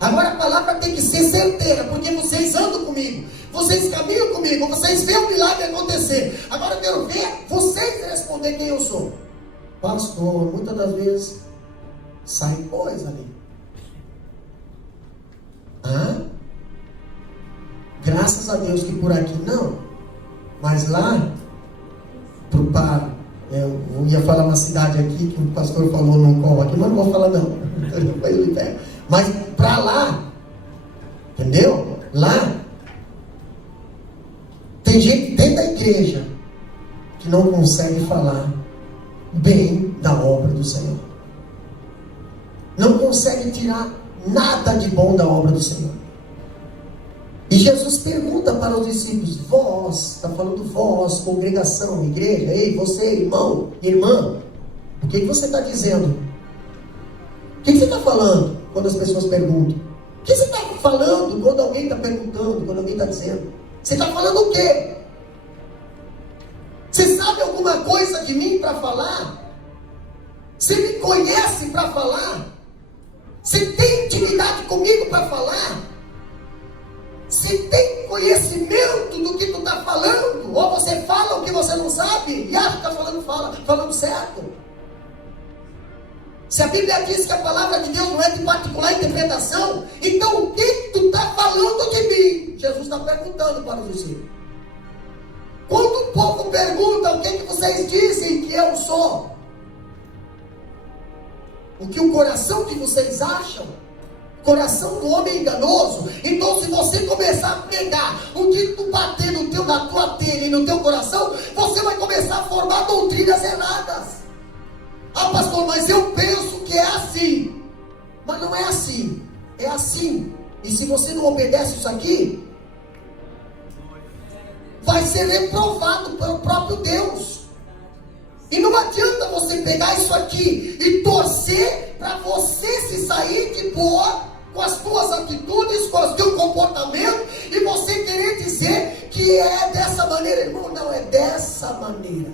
Agora a palavra tem que ser certeira, porque vocês andam comigo, vocês caminham comigo, vocês veem o milagre acontecer. Agora eu quero ver vocês responder quem eu sou. Pastor, muitas das vezes sai coisa ali. Graças a Deus que por aqui não, mas lá pro Paro, eu ia falar uma cidade aqui que o pastor falou num call aqui, mas não vou falar não, mas para lá, entendeu? Lá tem gente dentro da igreja que não consegue falar bem da obra do Senhor, não consegue tirar nada de bom da obra do Senhor. E Jesus pergunta para os discípulos: vós, está falando vós, congregação, igreja, ei, você, irmão, irmã, o que você está dizendo? O que você está falando quando as pessoas perguntam? O que você está falando quando alguém está perguntando, quando alguém está dizendo? Você está falando o quê? Você sabe alguma coisa de mim para falar? Você me conhece para falar? Você tem intimidade comigo para falar? Você tem conhecimento do que tu está falando? Ou você fala o que você não sabe e acha que está falando certo? Se a Bíblia diz que a palavra de Deus não é de particular interpretação, então o que tu está falando de mim? Jesus está perguntando para os discípulos. Quando o povo pergunta o que vocês dizem que eu sou, o que o coração de vocês acham, coração do homem enganoso. Então, se você começar a pregar o que tu bater na tua telha e no teu coração, você vai começar a formar doutrinas erradas. Ah, pastor, mas eu penso que é assim. Mas não é assim. É assim. E se você não obedece isso aqui, vai ser reprovado pelo próprio Deus. E não adianta você pegar isso aqui e torcer para você se sair de boa com as tuas atitudes, com o teu comportamento, e você querer dizer que é dessa maneira, irmão. Não, é dessa maneira.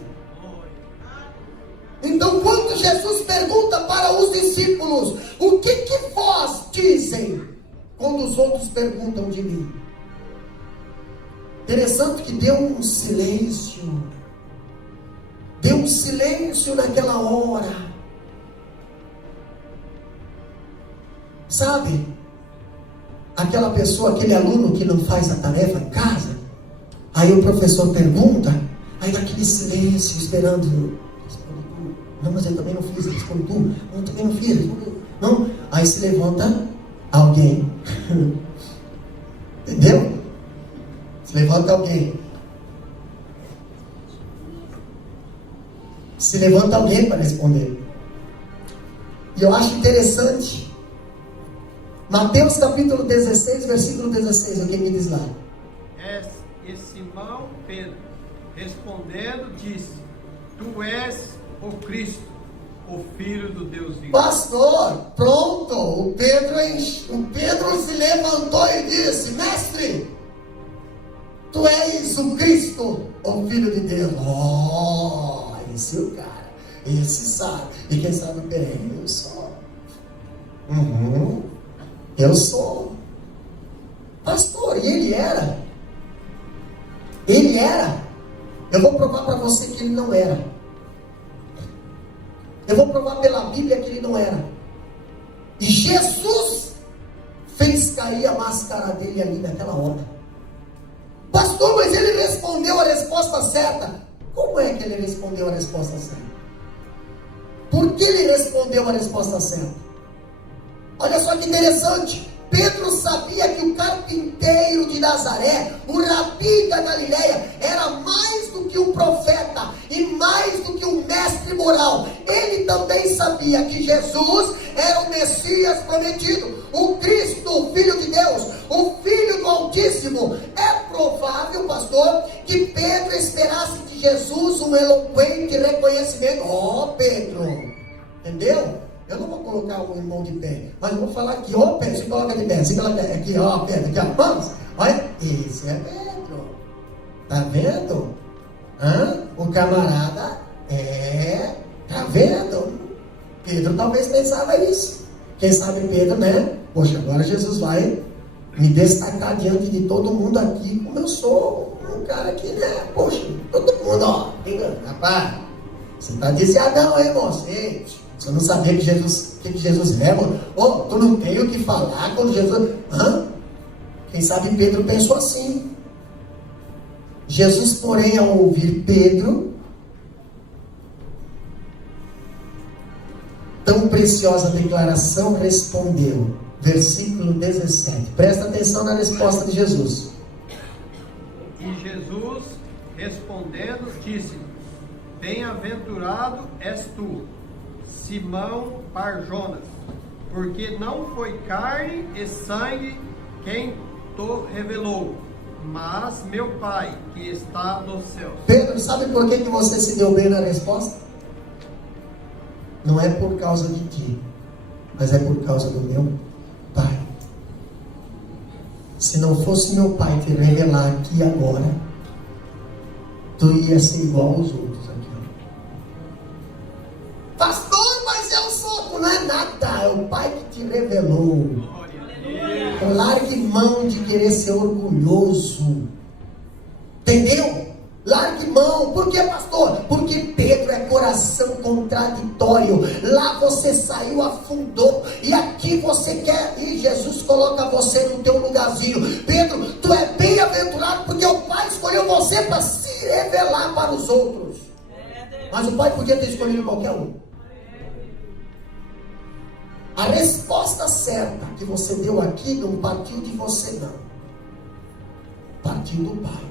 Então, quando Jesus pergunta para os discípulos: o que vós dizem? Quando os outros perguntam de mim. Interessante que deu um silêncio. Deu um silêncio naquela hora. Sabe? Aquela pessoa, aquele aluno que não faz a tarefa em casa. Aí o professor pergunta. Aí naquele silêncio, esperando. Não, mas eu também não fiz. Responde tu. Não, eu também não fiz. Não. Aí se levanta alguém. Entendeu? Se levanta alguém. Se levanta alguém para responder. E eu acho interessante. Mateus capítulo 16, versículo 16. O que me diz lá? E Simão Pedro, respondendo, disse: Tu és o Cristo, o Filho do Deus vivo. Pastor, pronto. O Pedro se levantou e disse: Mestre, Tu és o Cristo, o Filho de Deus. Esse é o cara. Esse sabe. E quem sabe, peraí, eu sou. Eu sou. Pastor, e ele era? Ele era. Eu vou provar para você que ele não era. Eu vou provar pela Bíblia que ele não era. E Jesus fez cair a máscara dele ali naquela hora. Pastor, mas ele respondeu a resposta certa. Como é que ele respondeu a resposta certa? Por que ele respondeu a resposta certa? Olha só que interessante. Pedro sabia que o carpinteiro de Nazaré, o rabi da Galileia, era mais do que um profeta e mais do que um mestre moral. Ele também sabia que Jesus era o Messias prometido, o Cristo, o Filho de Deus, o Filho do Altíssimo. É provável, pastor, que Pedro esperasse de Jesus um eloquente reconhecimento. Pedro, entendeu? Eu não vou colocar o irmão de pé, mas eu vou falar aqui, Pedro, se coloca de pé, se coloca aqui, Pedro, aqui, vamos, olha, esse é Pedro, tá vendo? O camarada tá vendo? Pedro talvez pensava isso, quem sabe Pedro, né? Poxa, agora Jesus vai me destacar diante de todo mundo aqui, como eu sou um cara aqui, né? Poxa, todo mundo, rapaz, você tá desviadão aí, moço, você não sabia que Jesus leva? Tu não tem o que falar quando Jesus... Quem sabe Pedro pensou assim. Jesus, porém, ao ouvir Pedro, tão preciosa declaração, respondeu. Versículo 17. Presta atenção na resposta de Jesus. E Jesus, respondendo, disse: Bem-aventurado és tu, Simão Bar-Jonas, porque não foi carne e sangue quem te revelou, mas meu Pai que está nos céus. Pedro, sabe por que você se deu bem na resposta? Não é por causa de ti, mas é por causa do meu Pai. Se não fosse meu Pai te revelar aqui agora, tu ia ser igual aos outros aqui. Pastor, mas eu sou, não é nada, é o Pai que te revelou. Largue mão de querer ser orgulhoso. Entendeu? Largue mão. Por que, pastor? Porque Pedro é coração contraditório. Lá você saiu, afundou, e aqui você quer, e Jesus coloca você no teu lugarzinho. Pedro, tu é bem-aventurado porque o Pai escolheu você para se revelar para os outros. Mas o Pai podia ter escolhido qualquer um. A resposta certa que você deu aqui não partiu de você, não. Partiu do Pai.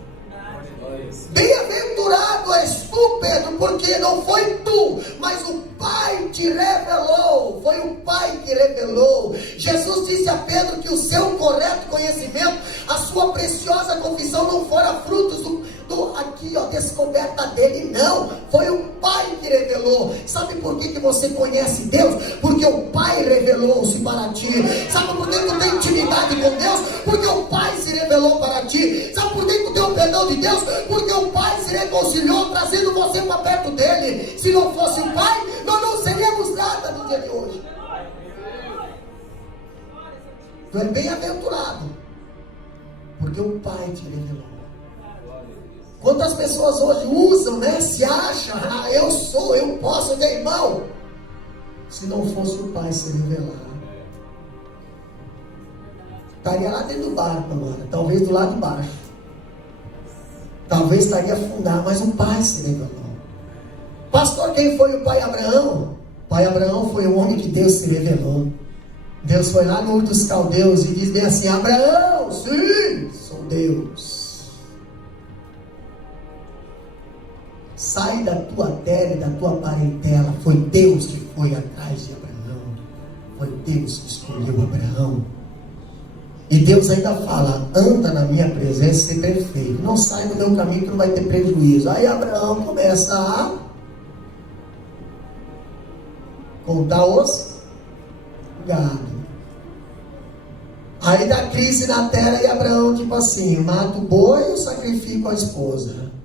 Bem-aventurado és tu, Pedro, porque não foi tu, mas o Pai te revelou. Foi o Pai que revelou. Jesus disse a Pedro que o seu correto conhecimento, a sua preciosa confissão não fora frutos descoberta dele, não. Foi o Pai que revelou. Sabe por que você conhece Deus? Porque o Pai revelou-se para ti. Sabe por que tu tem intimidade com Deus? Porque o Pai se revelou para ti. Sabe por que tu tem o perdão de Deus? Porque o Pai se reconciliou, trazendo você para perto dele. Se não fosse o Pai, nós não seríamos nada no dia de hoje. Tu é bem-aventurado, porque o Pai te revelou. Quantas pessoas hoje usam, se acham, eu sou, eu posso, meu irmão. Se não fosse o Pai se revelar, estaria lá dentro do barco agora, talvez do lado de baixo, talvez estaria afundado, mas o Pai se revelou. Pastor, quem foi o pai Abraão? O pai Abraão foi o homem que Deus se revelou. Deus foi lá no Ur dos Caldeus e diz bem assim: Abraão, sim, sou Deus. Sai da tua terra e da tua parentela. Foi Deus que foi atrás de Abraão. Foi Deus que escolheu Abraão. E Deus ainda fala: anda na minha presença e ser perfeito. Não sai do meu caminho que não vai ter prejuízo. Aí Abraão começa a contar os gado. Aí dá crise na terra e Abraão tipo assim: mata o boi e eu sacrifico a esposa.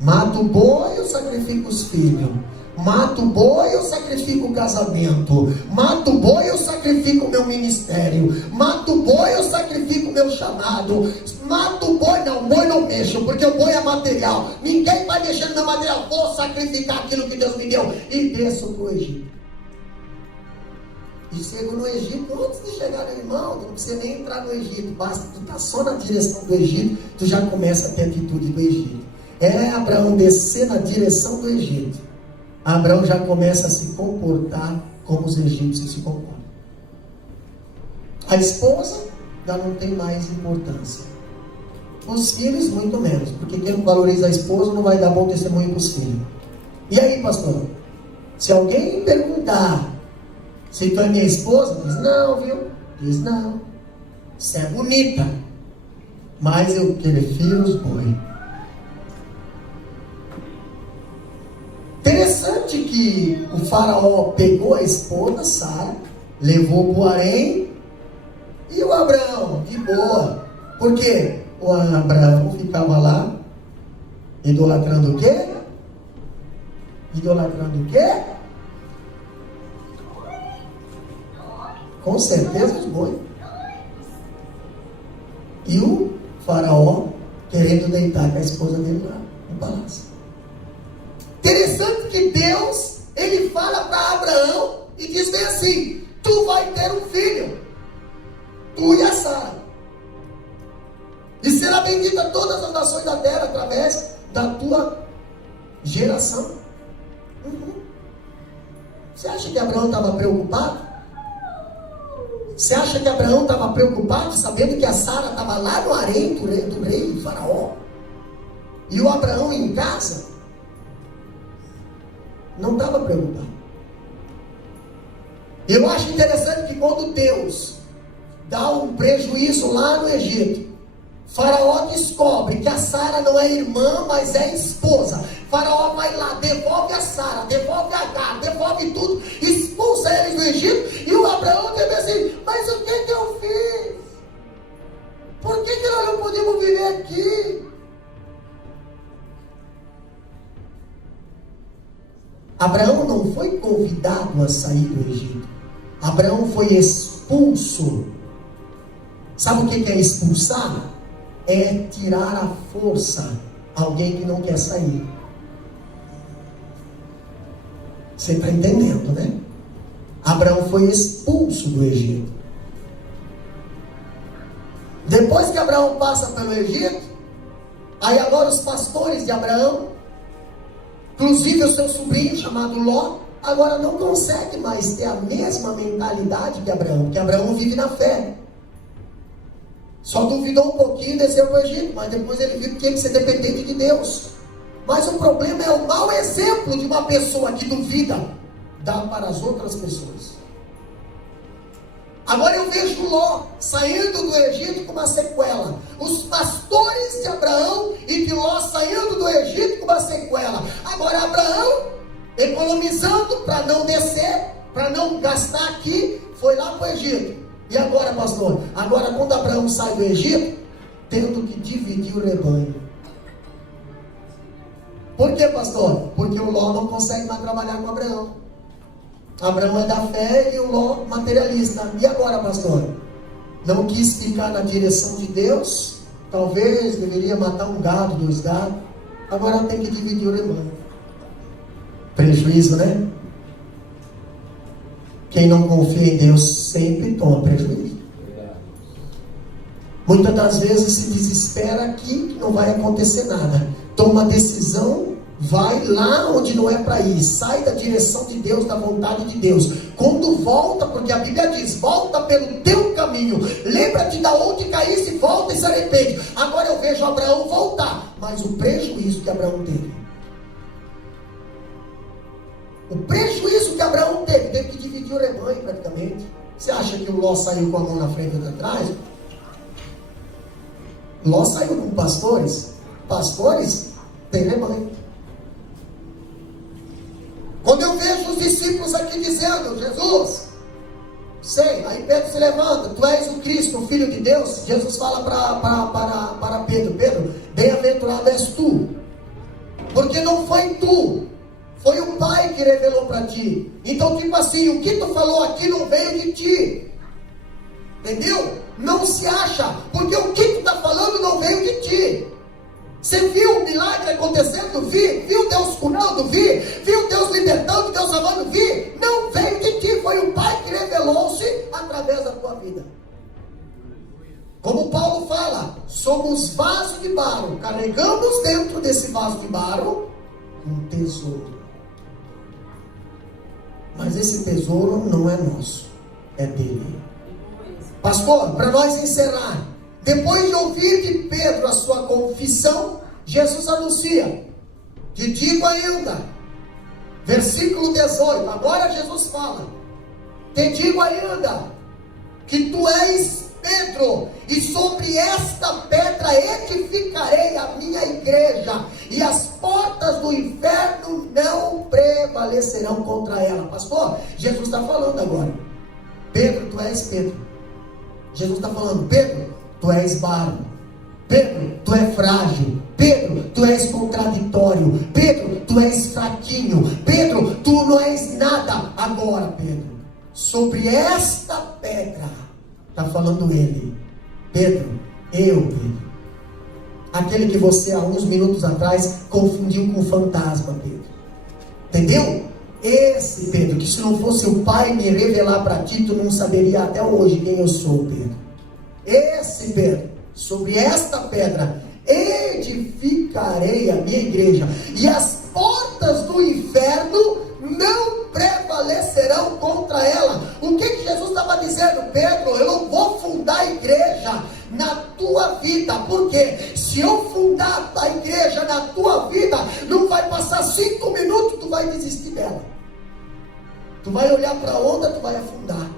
Mata o boi, eu sacrifico os filhos. Mata o boi, eu sacrifico o casamento. Mata o boi, eu sacrifico o meu ministério. Mata o boi, eu sacrifico o meu chamado. Mata o boi não mexo, porque o boi é material. Ninguém vai mexer no meu material. Vou sacrificar aquilo que Deus me deu. E desço para o Egito. E chego no Egito, antes de chegar no irmão, não precisa nem entrar no Egito. Basta tu estar só na direção do Egito, tu já começa a ter atitude do Egito. Abraão descer na direção do Egito, Abraão já começa a se comportar como os egípcios se comportam. A esposa já não tem mais importância. Os filhos, muito menos, porque quem não valoriza a esposa não vai dar bom testemunho para os filhos. E aí, pastor? Se alguém me perguntar se tu é minha esposa, diz não, viu? Diz não. Você é bonita, mas eu prefiro os boi. Interessante que o faraó pegou a esposa, Sara, levou para o harém, e o Abraão, de boa. Por quê? O Abraão ficava lá, idolatrando o quê? Idolatrando o quê? Com certeza os bois. E o faraó querendo deitar com a esposa dele lá no palácio. Interessante que Deus, ele fala para Abraão e diz bem assim: tu vai ter um filho, tu e a Sara, e será bendita todas as nações da terra através da tua geração. Você acha que Abraão estava preocupado? Você acha que Abraão estava preocupado sabendo que a Sara estava lá no harém do rei faraó, e o Abraão em casa? Não estava preocupado. Eu acho interessante que quando Deus dá um prejuízo lá no Egito, Faraó descobre que a Sara não é irmã, mas é esposa. Faraó vai lá, devolve a Sara, devolve a Agar, devolve tudo, expulsa eles do Egito. E o Abraão deve assim: mas o que eu fiz? Por que nós não podemos viver aqui? Abraão não foi convidado a sair do Egito. Abraão foi expulso. Sabe o que é expulsar? É tirar a força alguém que não quer sair. Você está entendendo, né? Abraão foi expulso do Egito. Depois que Abraão passa pelo Egito, aí agora os pastores de Abraão, inclusive o seu sobrinho chamado Ló, agora não consegue mais ter a mesma mentalidade que Abraão, porque Abraão vive na fé. Só duvidou um pouquinho e desceu para o Egito, mas depois ele viu que tinha que ser dependente de Deus. Mas o problema é o mau exemplo de uma pessoa que duvida dar para as outras pessoas. Agora eu vejo Ló saindo do Egito com uma sequela. Os pastores de Abraão e de Ló saindo do Egito com uma sequela. Agora Abraão, economizando para não descer, para não gastar aqui, foi lá para o Egito. E agora, pastor? Agora quando Abraão sai do Egito, tendo que dividir o rebanho. Por que, pastor? Porque o Ló não consegue mais trabalhar com Abraão. Abraão é da fé e o Ló materialista. E agora, pastor? Não quis ficar na direção de Deus? Talvez deveria matar um gado, 2 gados. Agora tem que dividir o rebanho. Prejuízo, né? Quem não confia em Deus sempre toma prejuízo. Muitas das vezes se desespera aqui que não vai acontecer nada. Toma decisão, vai lá onde não é para ir, sai da direção de Deus, da vontade de Deus. Quando volta, porque a Bíblia diz, volta pelo teu caminho, lembra-te de onde caíste, volta e se arrepende. Agora eu vejo Abraão voltar, mas o prejuízo que Abraão teve, teve que dividir o rebanho praticamente. Você acha que o Ló saiu com a mão na frente e outra atrás? Ló saiu com pastores tem rebanho. Quando eu vejo os discípulos aqui dizendo, Jesus, sei, aí Pedro se levanta, tu és o Cristo, o Filho de Deus. Jesus fala para Pedro, bem-aventurado és tu, porque não foi tu, foi o Pai que revelou para ti. Então tipo assim, o que tu falou aqui não veio de ti, entendeu? Não se acha, porque o que tu está falando não veio de ti. Você viu o milagre acontecendo? Viu Deus curando? Viu Deus libertando? Deus amando? Não veio de ti, foi o Pai que revelou-se através da tua vida. Como Paulo fala, somos vaso de barro, carregamos dentro desse vaso de barro um tesouro. Mas esse tesouro não é nosso, é dele. Pastor, para nós encerrar, depois de ouvir de Pedro a sua confissão, Jesus anuncia, te digo ainda, versículo 18, agora Jesus fala, te digo ainda, que tu és Pedro, e sobre esta pedra edificarei a minha igreja, e as portas do inferno não prevalecerão contra ela. Pastor, Jesus está falando agora, Pedro, tu és Pedro. Jesus está falando, Pedro, tu és barro. Pedro, tu és frágil. Pedro, tu és contraditório. Pedro, tu és fraquinho. Pedro, tu não és nada. Agora, Pedro, sobre esta pedra, está falando ele, Pedro, Pedro, aquele que você há uns minutos atrás confundiu com fantasma, Pedro, entendeu? Esse Pedro, que se não fosse o Pai me revelar para ti, tu não saberia até hoje quem eu sou, Pedro. Esse Pedro, sobre esta pedra edificarei a minha igreja, e as portas do inferno não prevalecerão contra ela. O que Jesus estava dizendo? Pedro, eu não vou fundar a igreja na tua vida, porque se eu fundar a igreja na tua vida, não vai passar 5 minutos, tu vai desistir dela. Tu vai olhar para a onda, tu vai afundar.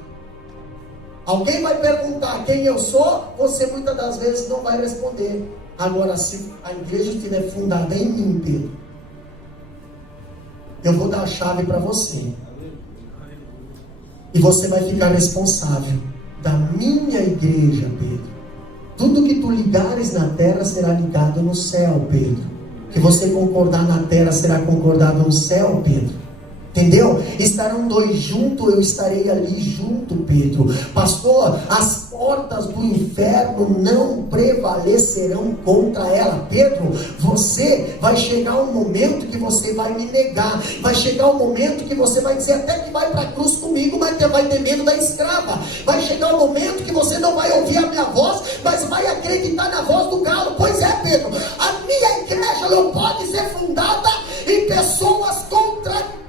Alguém vai perguntar quem eu sou, você muitas das vezes não vai responder. Agora, se a igreja estiver fundada em mim, Pedro, eu vou dar a chave para você, e você vai ficar responsável da minha igreja, Pedro. Tudo que tu ligares na terra será ligado no céu, Pedro. Que você concordar na terra será concordado no céu, Pedro. Entendeu? Estarão 2 juntos, eu estarei ali junto, Pedro. Pastor, as portas do inferno não prevalecerão contra ela. Pedro, você vai chegar um momento que você vai me negar. Vai chegar um momento que você vai dizer até que vai para a cruz comigo, mas vai ter medo da escrava. Vai chegar um momento que você não vai ouvir a minha voz, mas vai acreditar na voz do galo. Pois é, Pedro, a minha igreja não pode ser fundada em pessoas contraditórias.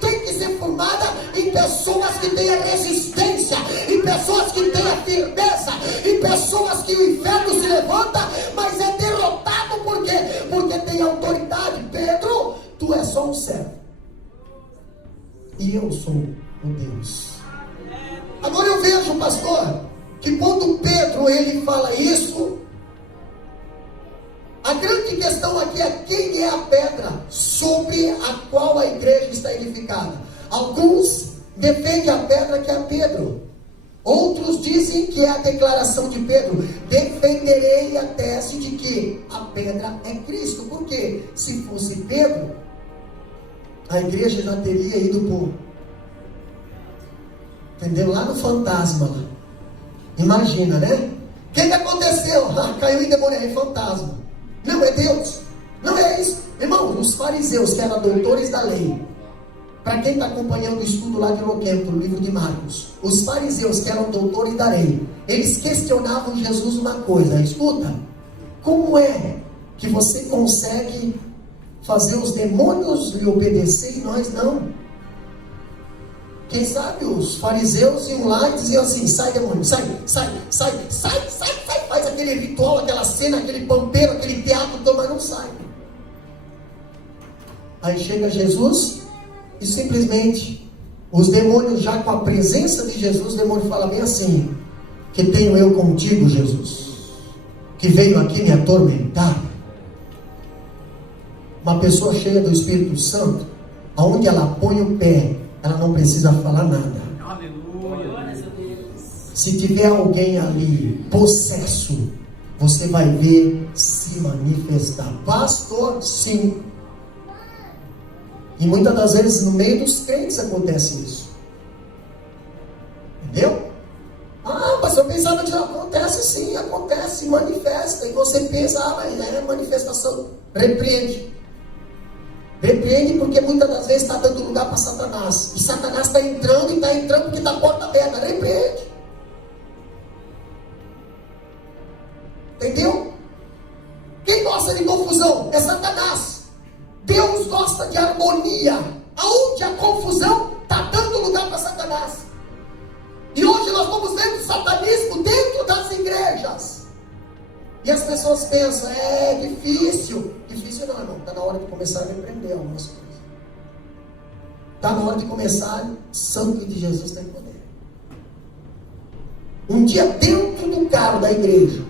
Tem que ser formada em pessoas que tenham resistência, em pessoas que tenham firmeza, em pessoas que que eu sou o Deus. Agora eu vejo, pastor, que quando Pedro ele fala isso, a grande questão aqui é quem é a pedra sobre a qual a igreja está edificada. Alguns defendem a pedra que é Pedro. Outros dizem que é a declaração de Pedro. Defenderei a tese de que a pedra é Cristo. Porque se fosse Pedro, a igreja já teria ido por, entendeu? Lá no fantasma lá. Imagina, né? O que aconteceu? Caiu endemoniado, é fantasma. Não é Deus. Não é isso. Irmão, os fariseus que eram doutores da lei, para quem está acompanhando o estudo lá de Loquento, no livro de Marcos, os fariseus que eram doutores da lei, eles questionavam Jesus uma coisa: escuta, como é que você consegue fazer os demônios lhe obedecer e nós não? Quem sabe os fariseus iam lá e diziam assim: sai demônio, sai, faz aquele ritual, aquela cena, aquele pampeiro, aquele teatro, mas não sai. Aí chega Jesus e simplesmente os demônios, já com a presença de Jesus, o demônio fala bem assim: que tenho eu contigo, Jesus, que veio aqui me atormentar. Uma pessoa cheia do Espírito Santo, aonde ela põe o pé, ela não precisa falar nada. Aleluia. Se tiver alguém ali possesso, você vai ver se manifestar. Pastor, sim. E muitas das vezes no meio dos crentes acontece isso. Entendeu? Mas eu pensava que acontece sim, acontece, manifesta. E você pensa, mas é manifestação. Repreende. Repreende, porque muitas das vezes está dando lugar para Satanás. E Satanás está entrando e está entrando porque está a porta aberta. Repreende. Entendeu? Quem gosta de confusão é Satanás. Deus gosta de harmonia. Aonde a confusão está dando lugar para Satanás. E hoje nós estamos vendo satanismo dentro das igrejas. E as pessoas pensam, é difícil. Difícil não, irmão. Está na hora de começar a repreender algumas coisas. Está na hora de começar. Sangue de Jesus tem poder. Um dia dentro do carro da igreja,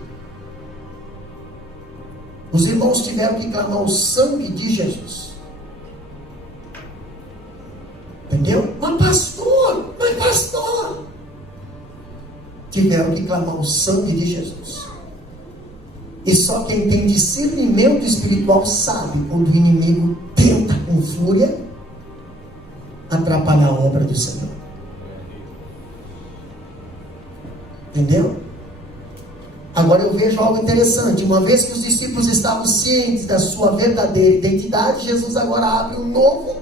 os irmãos tiveram que clamar o sangue de Jesus. Entendeu? Mas pastor. Tiveram que clamar o sangue de Jesus. E só quem tem discernimento espiritual sabe quando o inimigo tenta com fúria atrapalhar a obra do Senhor. Entendeu? Agora eu vejo algo interessante. Uma vez que os discípulos estavam cientes da sua verdadeira identidade, Jesus agora abre um novo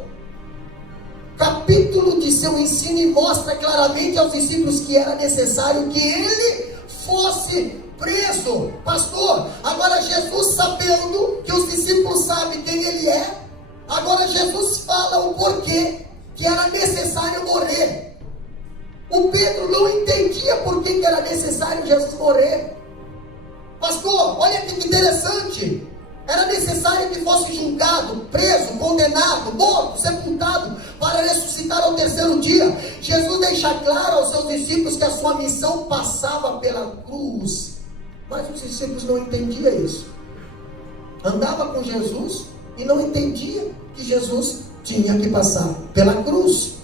capítulo de seu ensino e mostra claramente aos discípulos que era necessário que ele fosse preso. Pastor, agora Jesus, sabendo que os discípulos sabem quem ele é, agora Jesus fala o porquê que era necessário morrer. O Pedro não entendia por que era necessário Jesus morrer. Pastor, olha que interessante. Era necessário que fosse julgado, preso, condenado, morto, sepultado, para ressuscitar ao terceiro dia. Jesus deixa claro aos seus discípulos que a sua missão passava pela cruz. Mas os discípulos não entendiam isso. Andava com Jesus e não entendia que Jesus tinha que passar pela cruz.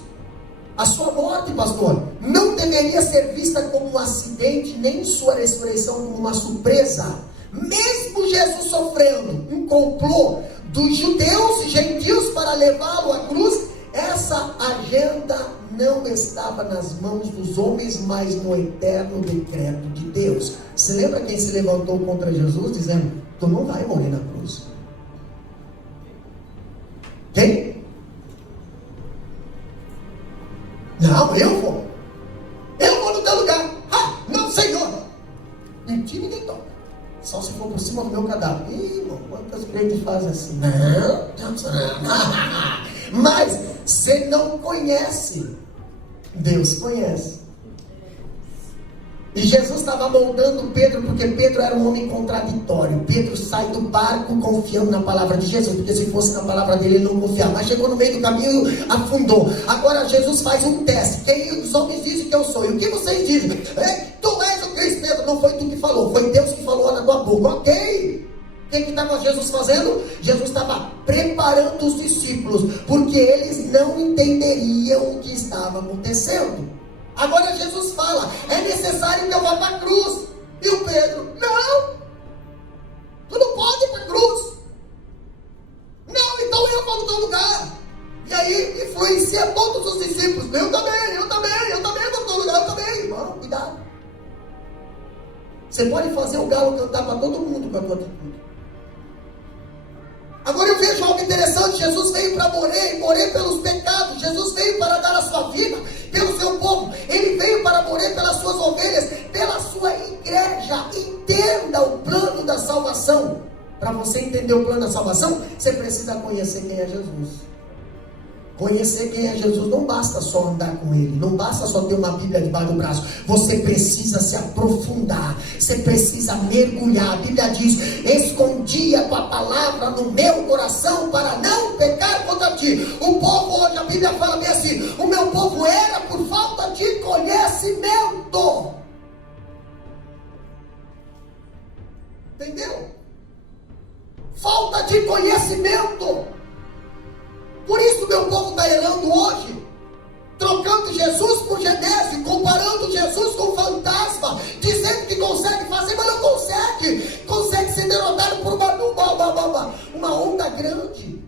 A sua morte, pastor, não deveria ser vista como um acidente, nem sua ressurreição como uma surpresa. Mesmo Jesus sofrendo um complô dos judeus e gentios para levá-lo à cruz, essa agenda não estava nas mãos dos homens, mas no eterno decreto de Deus. Você lembra quem se levantou contra Jesus dizendo: tu não vai morrer na cruz? Quem? Não, eu vou no teu lugar. Não, Senhor. Em ti ninguém toca, só se for por cima do meu cadáver. Ih, irmão, quantas crentes fazem assim? Não. Mas você não conhece. Deus conhece. E Jesus estava moldando Pedro, porque Pedro era um homem contraditório. Pedro sai do barco confiando na palavra de Jesus, porque se fosse na palavra dele ele não confiava. Mas chegou no meio do caminho e afundou. Agora Jesus faz um teste. Quem os homens dizem que eu sou? E o que vocês dizem? Tu és o Cristo, Pedro. Não foi tu que falou, foi Deus que falou na tua boca. Ok. O que estava Jesus fazendo? Jesus estava preparando os discípulos, porque eles não entenderiam o que estava acontecendo. Agora Jesus fala, é necessário que eu vá para a cruz. E o Pedro, não, tu não pode ir para a cruz. Não, então eu vou no teu lugar. E aí influencia todos os discípulos. Eu também vou no teu lugar, eu também. Irmão, cuidado. Você pode fazer o galo cantar para todo mundo com a tua atitude. Agora eu vejo algo interessante. Jesus veio para morrer pelos pecados. Jesus veio para dar a sua vida pelo seu povo. Ele veio para morrer pelas suas ovelhas, pela sua igreja. Entenda o plano da salvação. Para você entender o plano da salvação, você precisa conhecer quem é Jesus. Conhecer quem é Jesus não basta só andar com Ele, não basta só ter uma Bíblia debaixo do braço. Você precisa se aprofundar, você precisa mergulhar. A Bíblia diz: escondi a tua palavra no meu coração para não pecar contra ti. O povo hoje, a Bíblia fala bem assim: o meu povo era por falta de conhecimento. Entendeu? Falta de conhecimento. Por isso meu povo está errando hoje, trocando Jesus por Genésio, comparando Jesus com fantasma, dizendo que consegue fazer, mas não consegue ser derrotado por uma onda grande.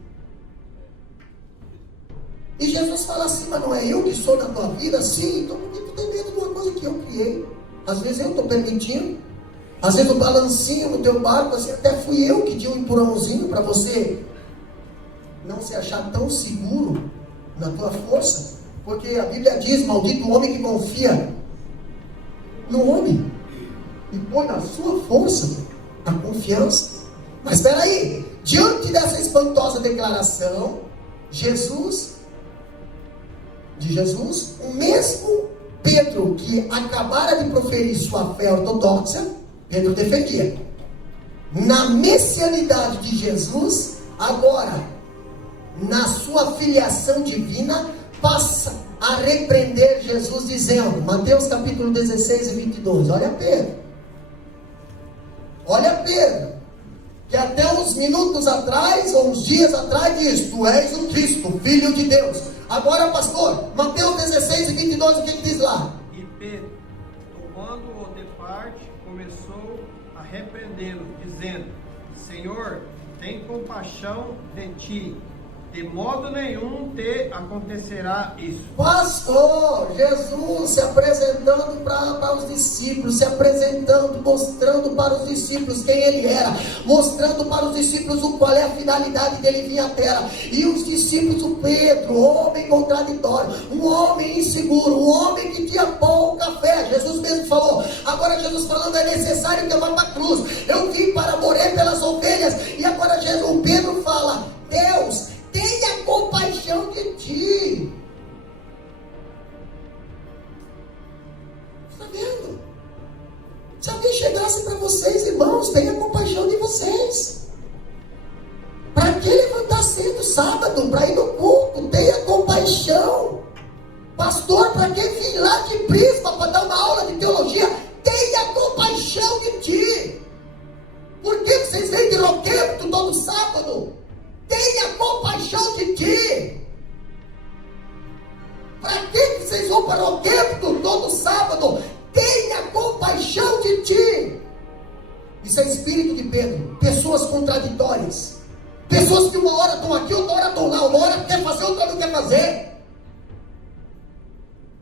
E Jesus fala assim: mas não é eu que sou na tua vida? Sim, então por que tu tem medo de uma coisa que eu criei? Às vezes eu estou permitindo, às vezes o balancinho no teu barco, assim, até fui eu que tinha um empurrãozinho para você não se achar tão seguro na tua força, porque a Bíblia diz: maldito o homem que confia no homem e põe na sua força a confiança. Mas espera aí, diante dessa espantosa declaração de Jesus, o mesmo Pedro que acabara de proferir sua fé ortodoxa, Pedro defendia. Na messianidade de Jesus, agora na sua filiação divina, passa a repreender Jesus, dizendo, Mateus capítulo 16 e 22, olha Pedro, que até uns minutos atrás, ou uns dias atrás, diz: tu és o Cristo, Filho de Deus. Agora, pastor, Mateus 16 e 22, o que diz lá? E Pedro, tomando-o de parte, começou a repreendê-lo, dizendo: Senhor, tem compaixão de ti. De modo nenhum te acontecerá isso. Pastor, Jesus se apresentando para os discípulos, mostrando para os discípulos quem ele era, mostrando para os discípulos qual é a finalidade dele vir à terra. E os discípulos, o Pedro, homem contraditório, um homem inseguro, um homem que tinha pouca fé. Jesus mesmo falou. Agora Jesus falando: é necessário que eu vá para a cruz, eu vim para morrer pelas ovelhas. E agora o Pedro fala: Deus, tenha compaixão de ti. Está vendo? Se alguém chegasse para vocês, irmãos, tenha compaixão de vocês. Para que levantar cedo sábado, para ir no culto? Tenha compaixão. Pastor, para que vir lá de Prisma para dar uma aula de teologia? Tenha compaixão de ti. Por que vocês vêm de Roqueto todo sábado? Tenha compaixão de ti. Para que vocês vão para o templo todo sábado? Tenha compaixão de ti. Isso é espírito de Pedro. Pessoas contraditórias. Pessoas que uma hora estão aqui, outra hora estão lá. Uma hora quer fazer, outra não quer fazer.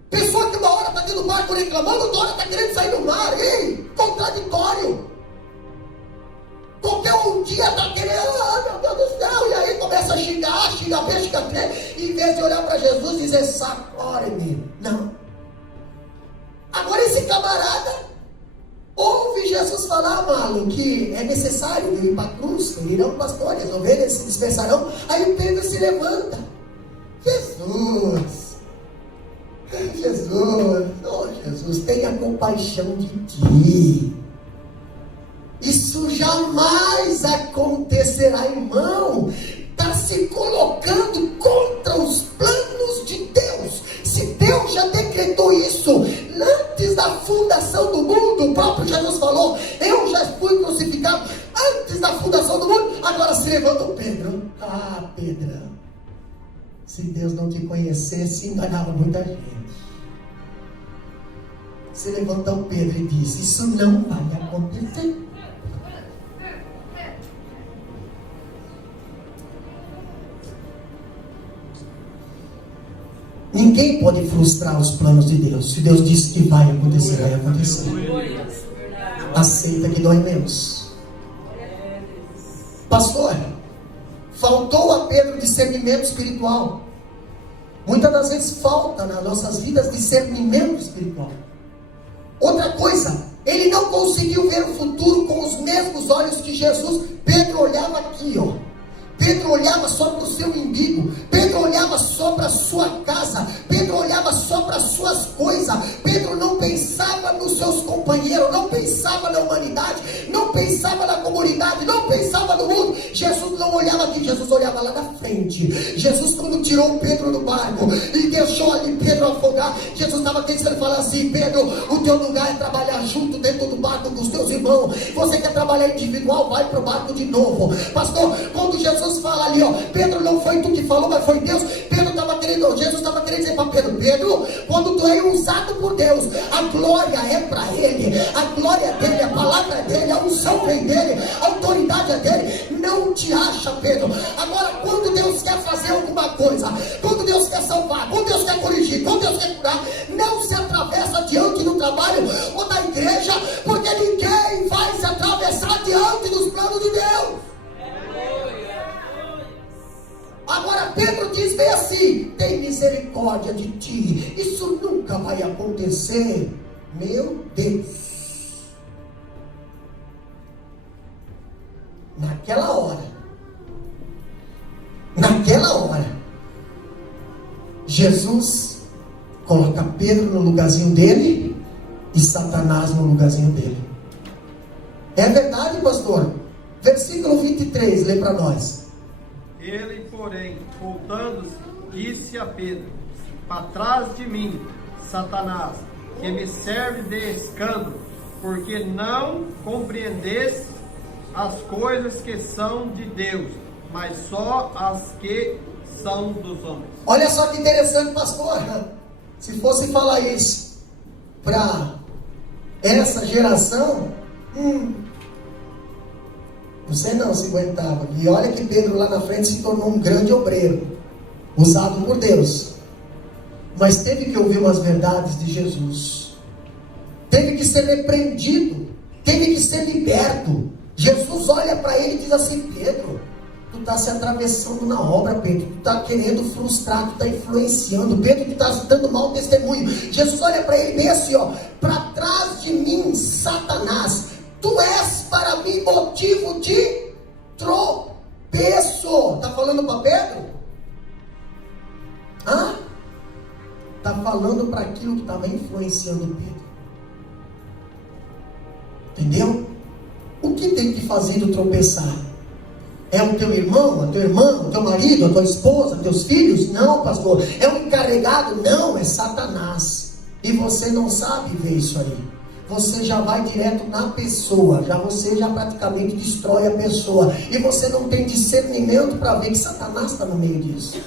Pessoa que uma hora está dentro do barco reclamando, outra hora está querendo sair do mar. Ei, contraditório. Qualquer um dia está querendo, meu Deus do céu, e aí começa a xingar B, xingar C, em vez de olhar para Jesus e dizer: sacode-me. Não. Agora esse camarada ouve Jesus falar, mano, que é necessário ir para a cruz, irão pastores, as ovelhas se dispersarão. Aí o Pedro se levanta: Jesus, oh Jesus, Jesus, tenha compaixão de ti. Isso jamais acontecerá, irmão. Está se colocando contra os planos de Deus. Se Deus já decretou isso antes da fundação do mundo, o próprio Jesus falou: eu já fui crucificado antes da fundação do mundo. Agora se levanta o Pedro. Ah, Pedrão, se Deus não te conhecesse, enganava muita gente. Se levantou o Pedro e disse: isso não vai acontecer. Ninguém pode frustrar os planos de Deus. Se Deus disse que vai acontecer, vai acontecer. Aceita que dói menos. Pastor, faltou a Pedro discernimento espiritual. Muitas das vezes falta nas nossas vidas discernimento espiritual. Outra coisa, ele não conseguiu ver o futuro com os mesmos olhos que Jesus. Pedro olhava aqui, ó. Pedro olhava só para o seu umbigo. Pedro olhava só para a sua casa. Pedro olhava só para as suas coisas. Pedro não pensava nos seus companheiros, não pensava na humanidade, não pensava na comunidade, não pensava no mundo. Jesus não olhava aqui, Jesus olhava lá na frente. Jesus, quando tirou Pedro do barco e deixou ali Pedro afogar, Jesus estava pensando e falando assim: Pedro, o teu lugar é trabalhar junto dentro do barco com os teus irmãos. Você quer trabalhar individual? Vai para o barco de novo. Pastor, quando Jesus fala ali, ó, Pedro, não foi tu que falou, mas foi Deus. Pedro estava querendo, Jesus estava querendo dizer para Pedro: Pedro, quando tu é usado por Deus, a glória é para Ele, a glória é dele, a palavra é dele, a unção vem dele, a autoridade é dele. Não te acha, Pedro. Agora, quando Deus quer fazer alguma coisa, quando Deus quer salvar, quando Deus quer corrigir, quando Deus quer curar, não se atravessa diante do trabalho ou da igreja, porque ninguém vai se atravessar diante dos planos de Deus. Agora Pedro diz bem assim: tem misericórdia de ti. Isso nunca vai acontecer. Meu Deus. Naquela hora, Jesus coloca Pedro no lugarzinho dele e Satanás no lugarzinho dele. É verdade, pastor? Versículo 23, lê para nós. Ele, porém, voltando-se, disse a Pedro: para trás de mim, Satanás, que me serve de escândalo, porque não compreendeste as coisas que são de Deus, mas só as que são dos homens. Olha só que interessante, pastor. Se fosse falar isso para essa geração, você não se aguentava. E olha que Pedro lá na frente se tornou um grande obreiro, usado por Deus. Mas teve que ouvir umas verdades de Jesus. Teve que ser repreendido. Teve que ser liberto. Jesus olha para ele e diz assim: Pedro, tu está se atravessando na obra, Pedro. Tu está querendo frustrar, tu está influenciando. Pedro, tu está dando mau testemunho. Jesus olha para ele bem assim, ó: para trás de mim, Satanás, tu és para mim motivo de tropeço. Está falando para Pedro? Está falando para aquilo que estava influenciando Pedro. Entendeu? O que tem que fazer do tropeçar? É o teu irmão, a tua irmã, o teu marido, a tua esposa, teus filhos? Não, pastor. É o encarregado? Não, é Satanás. E você não sabe ver isso aí. Você já vai direto na pessoa, você já praticamente destrói a pessoa, e você não tem discernimento para ver que Satanás está no meio disso.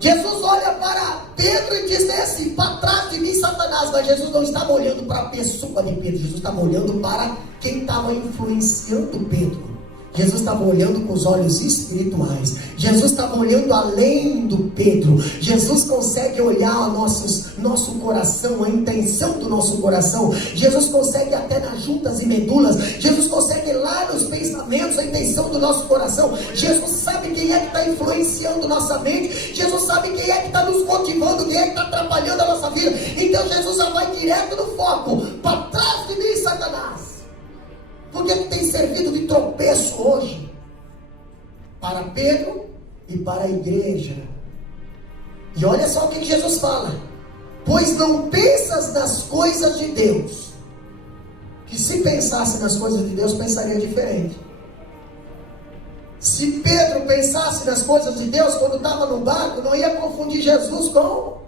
Jesus olha para Pedro e diz assim: para trás de mim, Satanás. Mas Jesus não estava olhando para a pessoa de Pedro, Jesus estava olhando para quem estava influenciando Pedro. Jesus estava olhando com os olhos espirituais. Jesus estava olhando além do Pedro. Jesus consegue olhar nosso coração, a intenção do nosso coração. Jesus consegue até nas juntas e medulas. Jesus consegue ir lá nos pensamentos, a intenção do nosso coração. Jesus sabe quem é que está influenciando nossa mente. Jesus sabe quem é que está nos motivando, quem é que está atrapalhando a nossa vida. Então Jesus já vai direto no foco: para trás de mim, Satanás. Porque tu tem servido de tropeço hoje para Pedro e para a igreja. E olha só o que Jesus fala: pois não pensas nas coisas de Deus. Que se pensasse nas coisas de Deus, pensaria diferente. Se Pedro pensasse nas coisas de Deus, quando estava no barco, não ia confundir Jesus com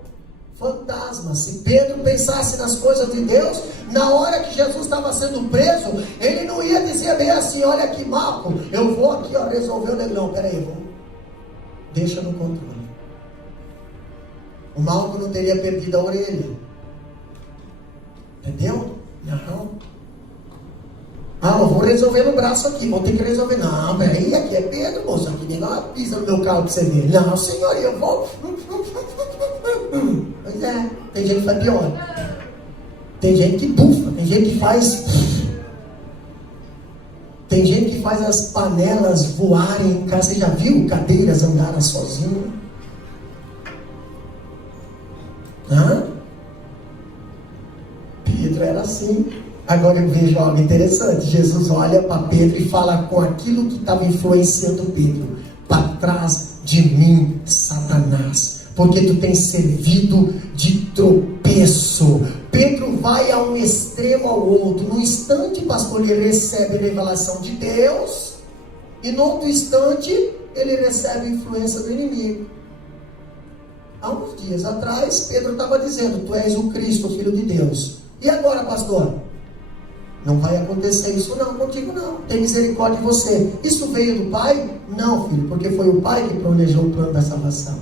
fantasma. Se Pedro pensasse nas coisas de Deus, na hora que Jesus estava sendo preso, ele não ia dizer bem assim: olha aqui, Marco, eu vou aqui resolver o negrão. Peraí, deixa no controle. O Malco não teria perdido a orelha. Entendeu? Não. Eu vou resolver no braço aqui, vou ter que resolver. Não, peraí, aqui é Pedro, moço, aqui ninguém pisa no meu carro pra você ver. Não, senhor, eu vou. Pois é, tem gente que faz pior. Tem gente que bufa, tem gente que faz. Tem gente que faz as panelas voarem em casa. Você já viu cadeiras andarem sozinhas? Pedro era assim. Agora eu vejo algo interessante. Jesus olha para Pedro e fala com aquilo que estava influenciando Pedro: para trás de mim, Satanás, porque tu tens servido de tropeço. Pedro vai a um extremo ao outro. No instante, pastor, ele recebe a revelação de Deus, e no outro instante ele recebe a influência do inimigo. Há uns dias atrás, Pedro estava dizendo: tu és o Cristo, o Filho de Deus. E agora, pastor? Não vai acontecer isso não, contigo não. Tem misericórdia de você. Isso veio do Pai? Não, filho, porque foi o Pai que planejou o plano da salvação.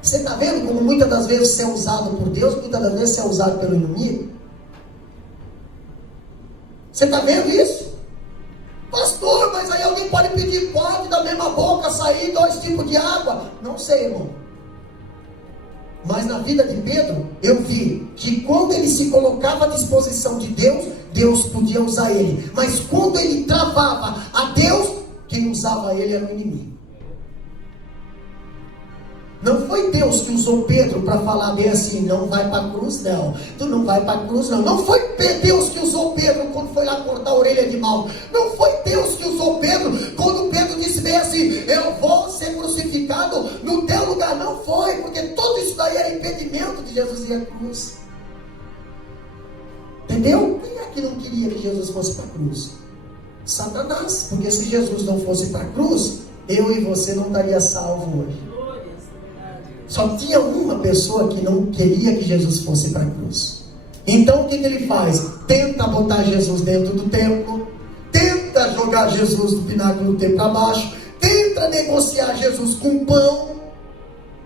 Você está vendo como muitas das vezes você é usado por Deus, muitas das vezes você é usado pelo inimigo? Você está vendo isso? Pastor, mas aí alguém pode pedir, pode da mesma boca sair 2 tipos de água? Não sei, irmão. Mas na vida de Pedro, eu vi que quando ele se colocava à disposição de Deus, Deus podia usar ele. Mas quando ele travava a Deus, quem usava ele era o inimigo. Não foi Deus que usou Pedro para falar bem assim: não vai para a cruz não, tu não vai para a cruz não. Não foi Deus que usou Pedro quando foi lá cortar a orelha de Malco. Não foi Deus que usou Pedro quando Pedro disse bem assim: eu vou ser crucificado no teu lugar. Não foi, porque tudo isso daí era impedimento de Jesus ir à cruz. Entendeu? Quem é que não queria que Jesus fosse para a cruz? Satanás. Porque se Jesus não fosse para a cruz, eu e você não estaria salvo hoje. Só tinha uma pessoa que não queria que Jesus fosse para a cruz. Então o que ele faz? Tenta botar Jesus dentro do templo, tenta jogar Jesus do pináculo do templo abaixo, tenta negociar Jesus com pão.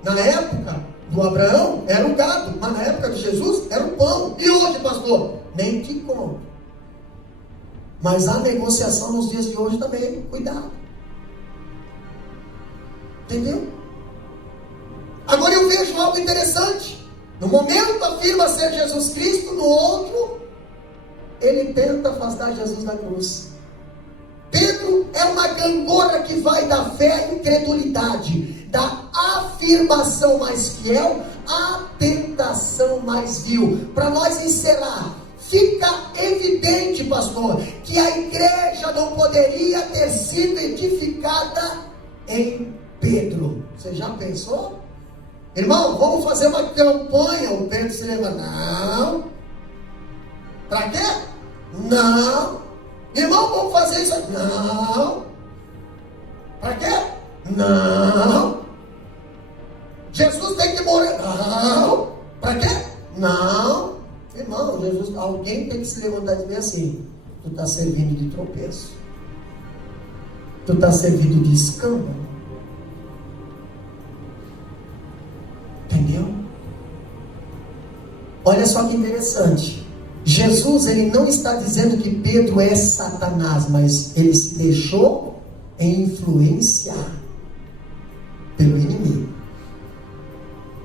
Na época do Abraão era o gado, mas na época de Jesus era o pão. E hoje, pastor? Nem te conto. Mas há negociação nos dias de hoje também, cuidado. Entendeu? Agora eu vejo algo interessante. No momento afirma ser Jesus Cristo, no outro ele tenta afastar Jesus da cruz. Pedro é uma gangorra que vai da fé à incredulidade, da afirmação mais fiel à tentação mais vil. Para nós encerrar, fica evidente, pastor, que a igreja não poderia ter sido edificada em Pedro. Você já pensou? Irmão, vamos fazer uma campanha. O Pedro se lembra: não. Para quê? Não. Irmão, vamos fazer isso aqui. Não. Para quê? Não. Jesus tem que morrer. Não. Para quê? Não. Irmão, Jesus, alguém tem que se levantar e dizer assim: tu está servindo de tropeço, tu está servindo de escândalo. Entendeu? Olha só que interessante. Jesus, ele não está dizendo que Pedro é Satanás, mas ele se deixou influenciar pelo inimigo.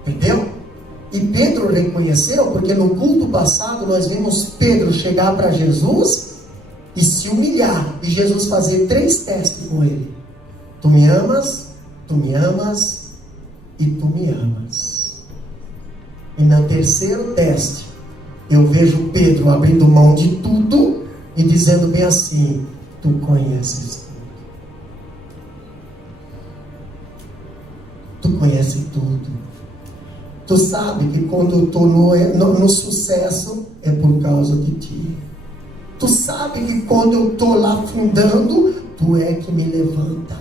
Entendeu? E Pedro reconheceu, porque no culto passado nós vimos Pedro chegar para Jesus e se humilhar, e Jesus fazer 3 testes com ele: tu me amas e tu me amas. E no terceiro teste, eu vejo Pedro abrindo mão de tudo e dizendo bem assim: tu conheces tudo. Tu conheces tudo. Tu sabe que quando eu estou no sucesso é por causa de ti. Tu sabe que quando eu estou lá afundando, tu é que me levanta.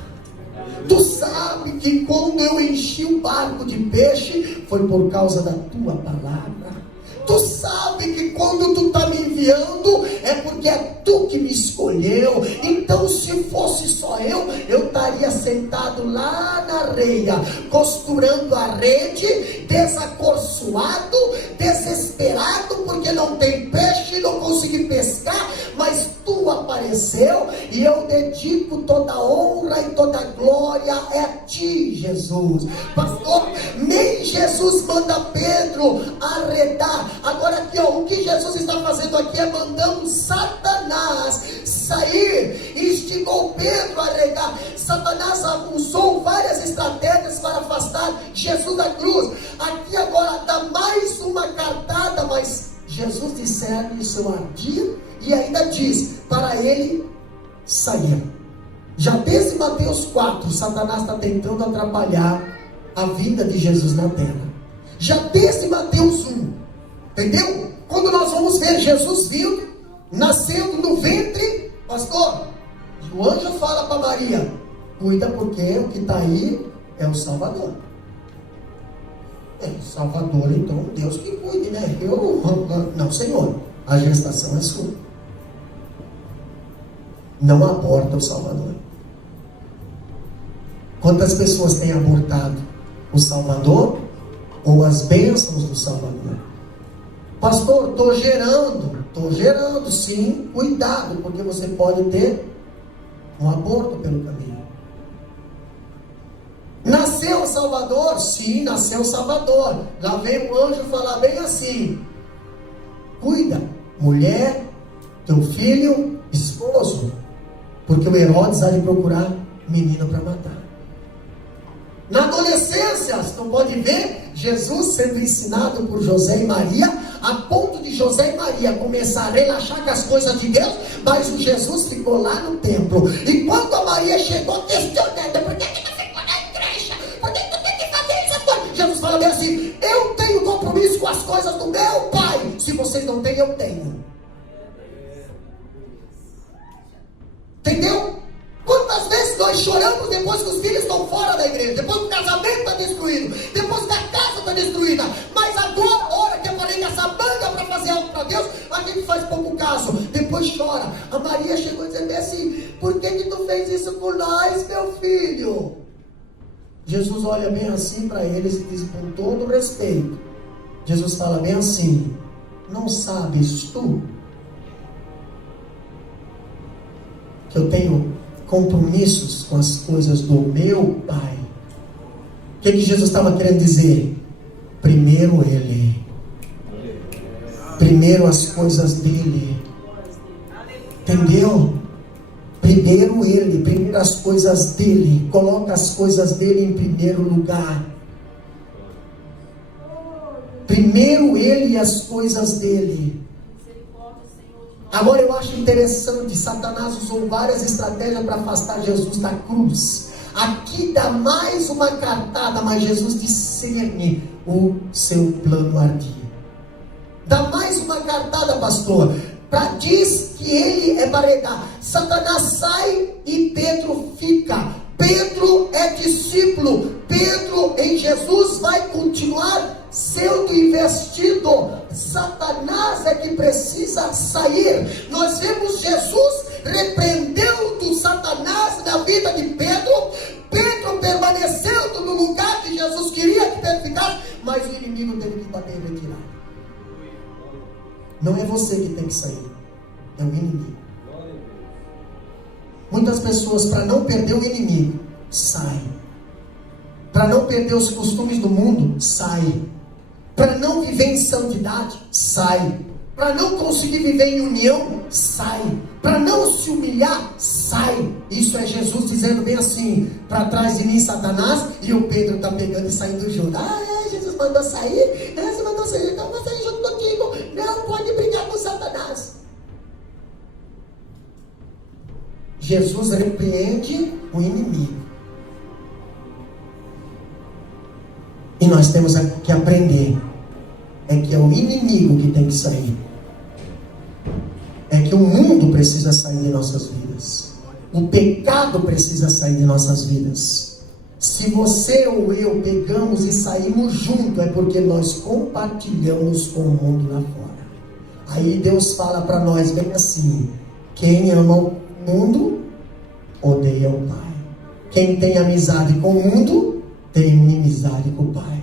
Tu sabe que quando eu enchi o barco de peixe, foi por causa da tua palavra. Tu sabe que quando tu está me enviando, é porque é tu que me escolheu. Então se fosse só eu estaria sentado lá na areia, costurando a rede, desacorçoado, desesperado, porque não tem peixe, não consegui pescar, mas tu apareceu, e eu dedico toda a honra e toda a glória a ti, Jesus. Pastor, nem Jesus manda Pedro arredar. Agora aqui, o que Jesus está fazendo aqui é mandando Satanás sair, e instigou Pedro a arredar. Satanás usou várias estratégias para afastar Jesus da cruz. Aqui agora dá mais uma cartada, mas Jesus discerne o seu ardil e ainda diz para ele sair. Já desde Mateus 4, Satanás está tentando atrapalhar a vida de Jesus na terra. Já desde Mateus 1, entendeu? Quando nós vamos ver Jesus vindo, nascendo no ventre, pastor, o anjo fala para Maria: cuida, porque o que está aí é o Salvador. Salvador, então Deus que cuide, né? Não, Senhor, a gestação é sua. Não aborta o Salvador. Quantas pessoas têm abortado o Salvador ou as bênçãos do Salvador? Pastor, estou gerando, sim, cuidado, porque você pode ter um aborto pelo caminho. Nasceu o Salvador? Sim, nasceu o Salvador. Lá vem o anjo falar bem assim: cuida, mulher, teu filho, esposo, porque o Herodes vai procurar menino para matar. Na adolescência, você não pode ver Jesus sendo ensinado por José e Maria, a ponto de José e Maria começar a relaxar com as coisas de Deus, mas o Jesus ficou lá no templo. E quando a Maria chegou questionando: por que você ficou na igreja? Por que tu tem que fazer essas coisas? Jesus fala bem assim: eu tenho compromisso com as coisas do meu Pai. Se vocês não têm, eu tenho. Entendeu? Quantas vezes nós choramos depois que os filhos estão fora da igreja, depois que o casamento está destruído, depois que a casa está destruída, mas agora, a hora que eu falei dessa manga para fazer algo para Deus, a gente faz pouco caso, depois chora. A Maria chegou dizendo assim: por que tu fez isso por nós, meu filho? Jesus olha bem assim para eles e diz com todo respeito, Jesus fala bem assim: não sabes tu que eu tenho compromissos com as coisas do meu Pai? O que Jesus estava querendo dizer? Primeiro Ele, primeiro as coisas dele, entendeu? Primeiro Ele, primeiro as coisas dele. Coloca as coisas dele em primeiro lugar. Primeiro Ele e as coisas dele. Agora eu acho interessante, Satanás usou várias estratégias para afastar Jesus da cruz. Aqui dá mais uma cartada, mas Jesus discerne o seu plano ardil. Dá mais uma cartada, pastor, diz que ele é para arredar. Satanás sai e Pedro fica. Pedro é discípulo. Pedro em Jesus vai continuar sendo investido. Satanás é que precisa sair. Nós vemos Jesus repreendendo Satanás na vida de Pedro. Pedro permanecendo no lugar que Jesus queria que Pedro ficasse, mas o inimigo teve que bater e retirar. Não é você que tem que sair, é o inimigo. Muitas pessoas, para não perder o inimigo, saem. Para não perder os costumes do mundo, saem. Para não viver em santidade, sai. Para não conseguir viver em união, sai. Para não se humilhar, sai. Isso é Jesus dizendo bem assim: para trás de mim, Satanás. E o Pedro está pegando e saindo junto. Jesus mandou sair. Você mandou sair, então vou sair junto contigo. Não pode brigar com Satanás. Jesus repreende o inimigo. E nós temos que aprender. É que é o inimigo que tem que sair. É que o mundo precisa sair de nossas vidas. O pecado precisa sair de nossas vidas. Se você ou eu pegamos e saímos junto, é porque nós compartilhamos com o mundo lá fora. Aí Deus fala para nós bem assim: quem ama o mundo, odeia o Pai. Quem tem amizade com o mundo, tem inimizade com o Pai.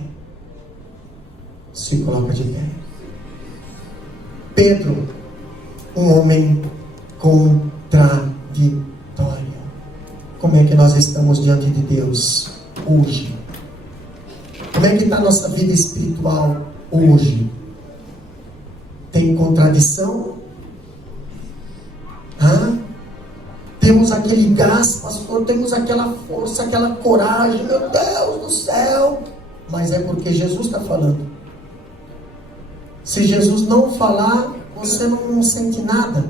Se coloca de pé. Pedro, um homem contraditório. Como é que nós estamos diante de Deus hoje? Como é que está a nossa vida espiritual hoje? Tem contradição? Temos aquele gás, pastor, temos aquela força, aquela coragem, meu Deus do céu. Mas é porque Jesus está falando. Se Jesus não falar, você não sente nada,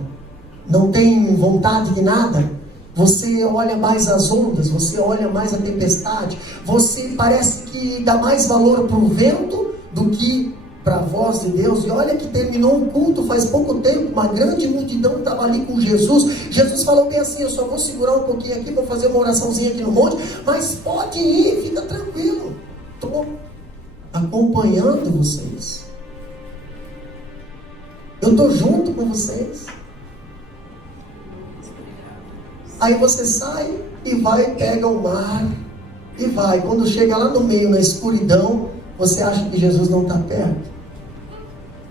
não tem vontade de nada. Você olha mais as ondas, você olha mais a tempestade, você parece que dá mais valor para o vento do que para a voz de Deus. E olha que terminou um culto faz pouco tempo, uma grande multidão estava ali com Jesus. Jesus falou bem assim: eu só vou segurar um pouquinho aqui, vou fazer uma oraçãozinha aqui no monte, mas pode ir, fica tranquilo, estou acompanhando vocês, eu estou junto com vocês. Aí você sai e vai, pega o mar e vai. Quando chega lá no meio, na escuridão, você acha que Jesus não está perto.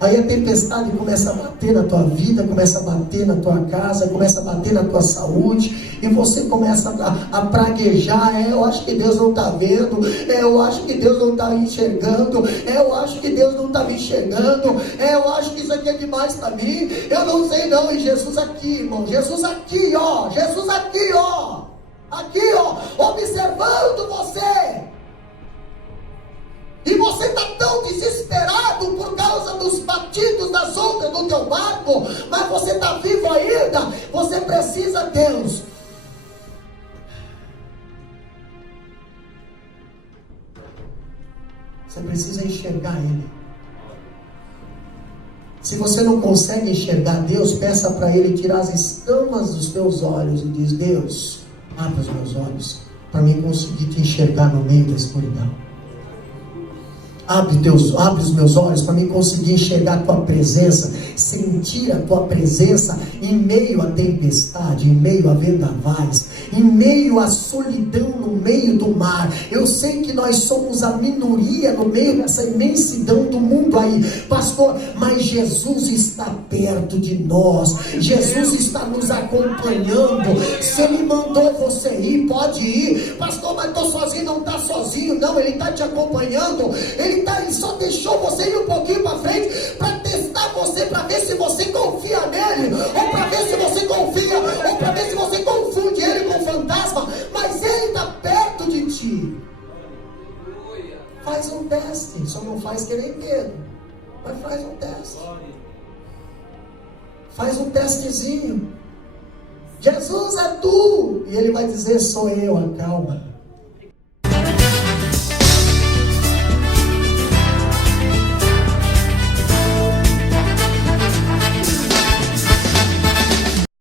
Aí a tempestade começa a bater na tua vida, começa a bater na tua casa, começa a bater na tua saúde, e você começa a praguejar. Eu acho que Deus não está vendo, eu acho que Deus não está enxergando, eu acho que Deus não está me enxergando, eu acho que isso aqui é demais para mim, eu não sei não. E Jesus aqui, irmão, Jesus aqui, ó, Jesus aqui, ó, observando você. E você está tão desesperado por causa dos batidos das ondas do teu barco, mas você está vivo ainda. Você precisa de Deus. Você precisa enxergar Ele. Se você não consegue enxergar Deus, peça para Ele tirar as escamas dos teus olhos e diz: Deus, abre os meus olhos para mim conseguir te enxergar no meio da escuridão. Abre os meus olhos para mim conseguir enxergar a tua presença, sentir a tua presença em meio à tempestade, em meio a vendavais, em meio à solidão, no meio do mar. Eu sei que nós somos a minoria no meio dessa imensidão do mundo aí, pastor, mas Jesus está perto de nós, Jesus está nos acompanhando. Se Ele mandou você ir, pode ir. Pastor, mas estou sozinho. Não está sozinho não, Ele está te acompanhando. Ele só deixou você ir um pouquinho para frente para testar você, para ver se você confia nele, ou para ver se você confia, ou para ver se você confunde ele com o fantasma. Mas ele está perto de ti. Faz um teste, só não faz que nem Pedro, mas faz um teste. Faz um testezinho. Jesus, é tu, e ele vai dizer: sou eu, acalma.